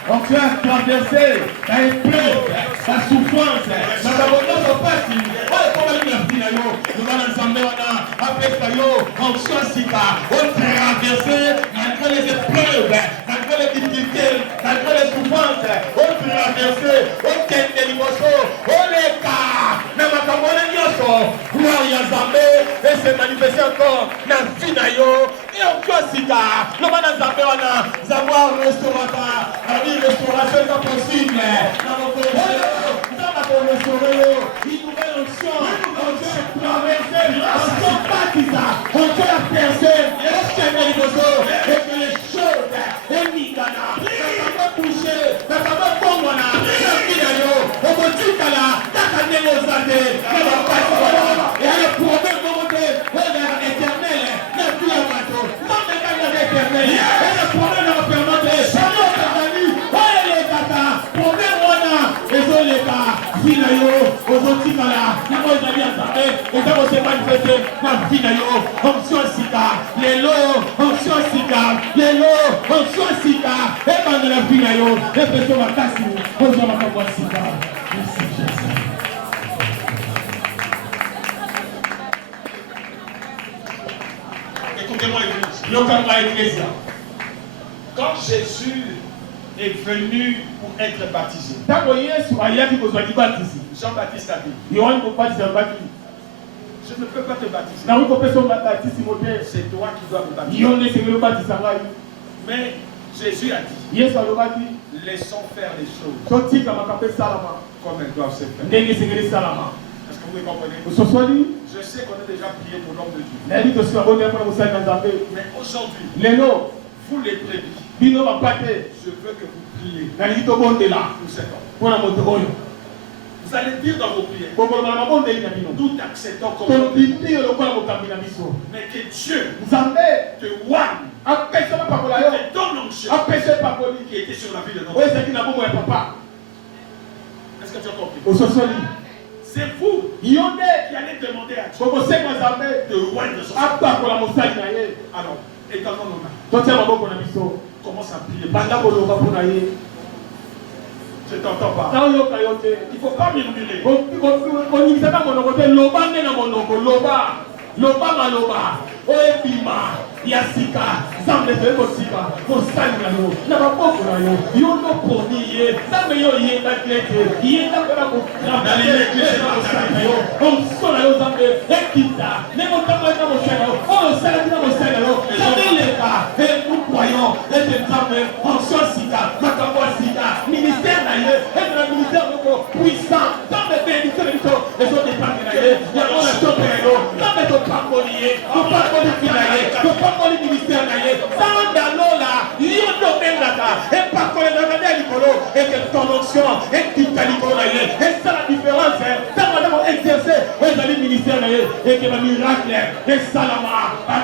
On peut traverser la épreuve, la souffrance, la malgré les épreuves, malgré les difficultés, malgré les souffrances, on peut traverser, on tient des limousins, on les cas, mais ma camarade Nyoso, gloire à Zambé, et se manifester encore dans le finayo, et on peut s'y car, le man à Zambé, on a Zavoir restaurateur, la vie restauration est possible, dans mon projet, dans ma restauration, une nouvelle option, on peut traverser, on peut bâtir, on peut percer, on tient des limousins, et que les choses, et Migana, ça va bouger, ça va pomona, ça va finayo, on va dire qu'à la, t'as qu'à nos années, ça va pas et le problème de monter, on est éternel, n'a plus à bateau, non mais quand il y a l'éternel, et le problème de la permanence, c'est notre ami, ouais les tata, problème on a, et so les gars, finayo, aux autres là, qui vont aller à sa main, et ça va se manifester, ma finayo, on soit sika, les lots, on soit sika, les lots, on soit sika, et dans la finayo, et personne va casser, on soit ma campagne sika. Merci Jésus. Écoutez-moi, Église. Quand Jésus est venu pour être baptisé, Jean-Baptiste a dit, je ne peux pas te baptiser. C'est toi qui dois me baptiser. Mais Jésus a dit, laissons faire les choses comme elles doivent se faire. Est-ce que vous comprenez? Usoswali Je sais qu'on a déjà prié pour l'homme de Dieu. nayebi tosibabonde mpona mosali na nzambe Mais aujourd'hui, lelo vous les brebis, bino bapate je veux que vous priez nalingi tobondela pour cet homme. mpona moto oyo Vous allez dire dans vos prières, kokoloba na mabondeli na bino nous t'acceptons comme notre Dieu. tobimi yo lokola mokambi na biso Mais que Dieu nzambe te one, apesa bapakola yo te donne l'onction apesa epakoli qui était sur la vie de notre oyo Dieu. ezalaki na bomoi ya papa Est-ce que tu as compris? ososoli C'est vous yo nde qui allez demander à Dieu kokosenga nzambe de one de son apakola mosali na ye Alors, étendons nos mains. totia maboko na biso Commence à prier. banda koloba mpo na ye Je t'entends pas. na oyoka yo te Il ne faut pas murmurer. konyigisaka monoko te loba nde na monoko loba maloba oyo ebima ya sika nzambe toye kosika mosali na yo na maboko na yo yo noponi ye nzambe yo oyendaki ete yenda mpona kosali na yo onso na yo nzambe ekita ndenge otango eka mosali na yo oyo osalaki na mosali na yo nzambe eleka nous ete nzambe onso ya sika makambo ya sika ministère na ye ete na ministère moko puissant nzambe bénédiction na biso ezodépendre na ye yango na topela yo nzambe topamboli ye topamboli fi na ye topamboli ministère na ye nzambe alola yo tobengaka epakolelaka nde ya likolo eke ton onction ekita likolo na ye esala différence ntango ntango exerce oyo ezali ministère na ye eke bamiracle esalama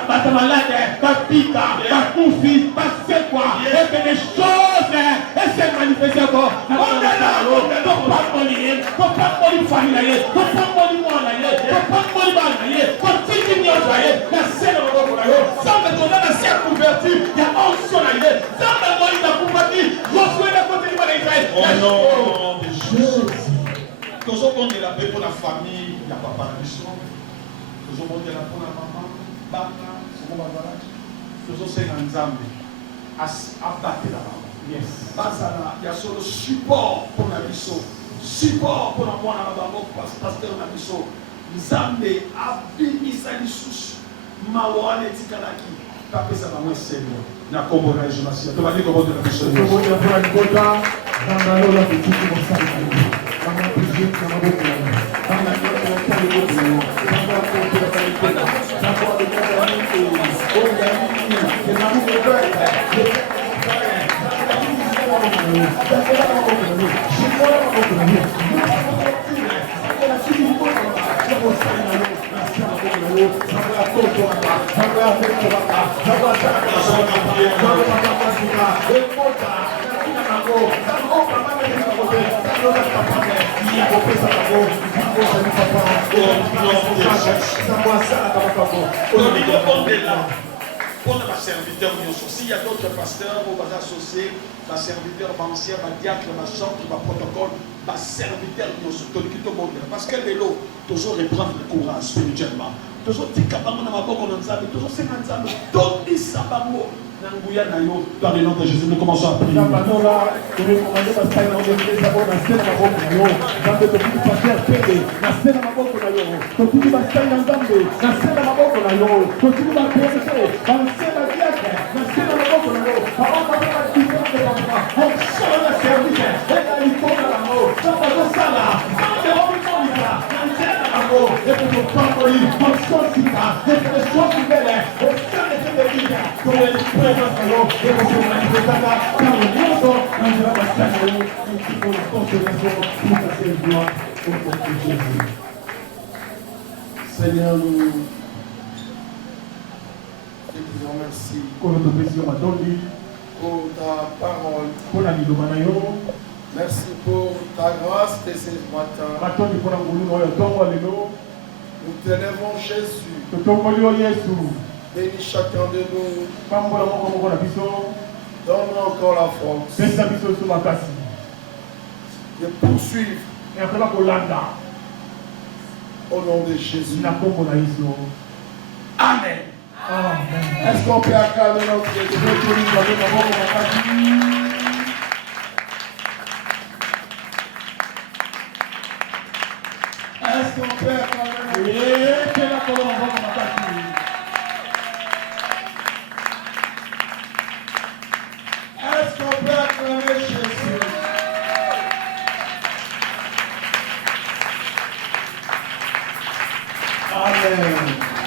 bato malade bapika bakufi basekwa eke des choses ese manifeste ko topamboli ye topamboli fami na ye topamboli mwana na ye topamboli bana na ye totiki nyonso na ye na se na maboko na yo nzambe toza na se ya couverture ya onction na ye nzambe moïse akumbaki josue na koteli bana israel Au nom de Jésus. Tozobondela mpe pour la famille ya papa na biso. Tozobondela pour la maman, bana, soko bazalaki. Tozosenga nzambe abatela bango. Bazala ya solo support pour la biso. Support pour la mwana na bango pasteur na biso. Nzambe abimisa lisusu mawa wana etikalaki bapesa bango esengo na kombo na yesu masiya tobandi kobondela biso tobondela mpona libota nzambe alola kotiki mosali na ye nzambe apesi na maboko na ye nzambe akotelaka liboko na yo nzambe akotelaka libota nzambe alekaka nini oyo yanini ezali pour les serviteurs, s'il y a d'autres pasteurs ou des associés, les serviteurs anciens, les diacres, les chantres, les protocoles, les serviteurs, parce que les lots, toujours reprendre le courage spirituellement. Toujours dire que toujours c'est dans le nom de Jésus, nous commençons à prier. Seigneur, nous te disons merci pour ta parole. Merci pour ta grâce de ce matin. Nous t'élèvons Jésus. Bénis chacun de nous. Donne-nous encore la force de poursuivre au nom de Jésus. Amen. Est-ce qu'on peut acclamer notre Dieu? Est-ce qu'on peut acclamer notre Dieu? Est-ce qu'on peut acclamer Jésus? Amen.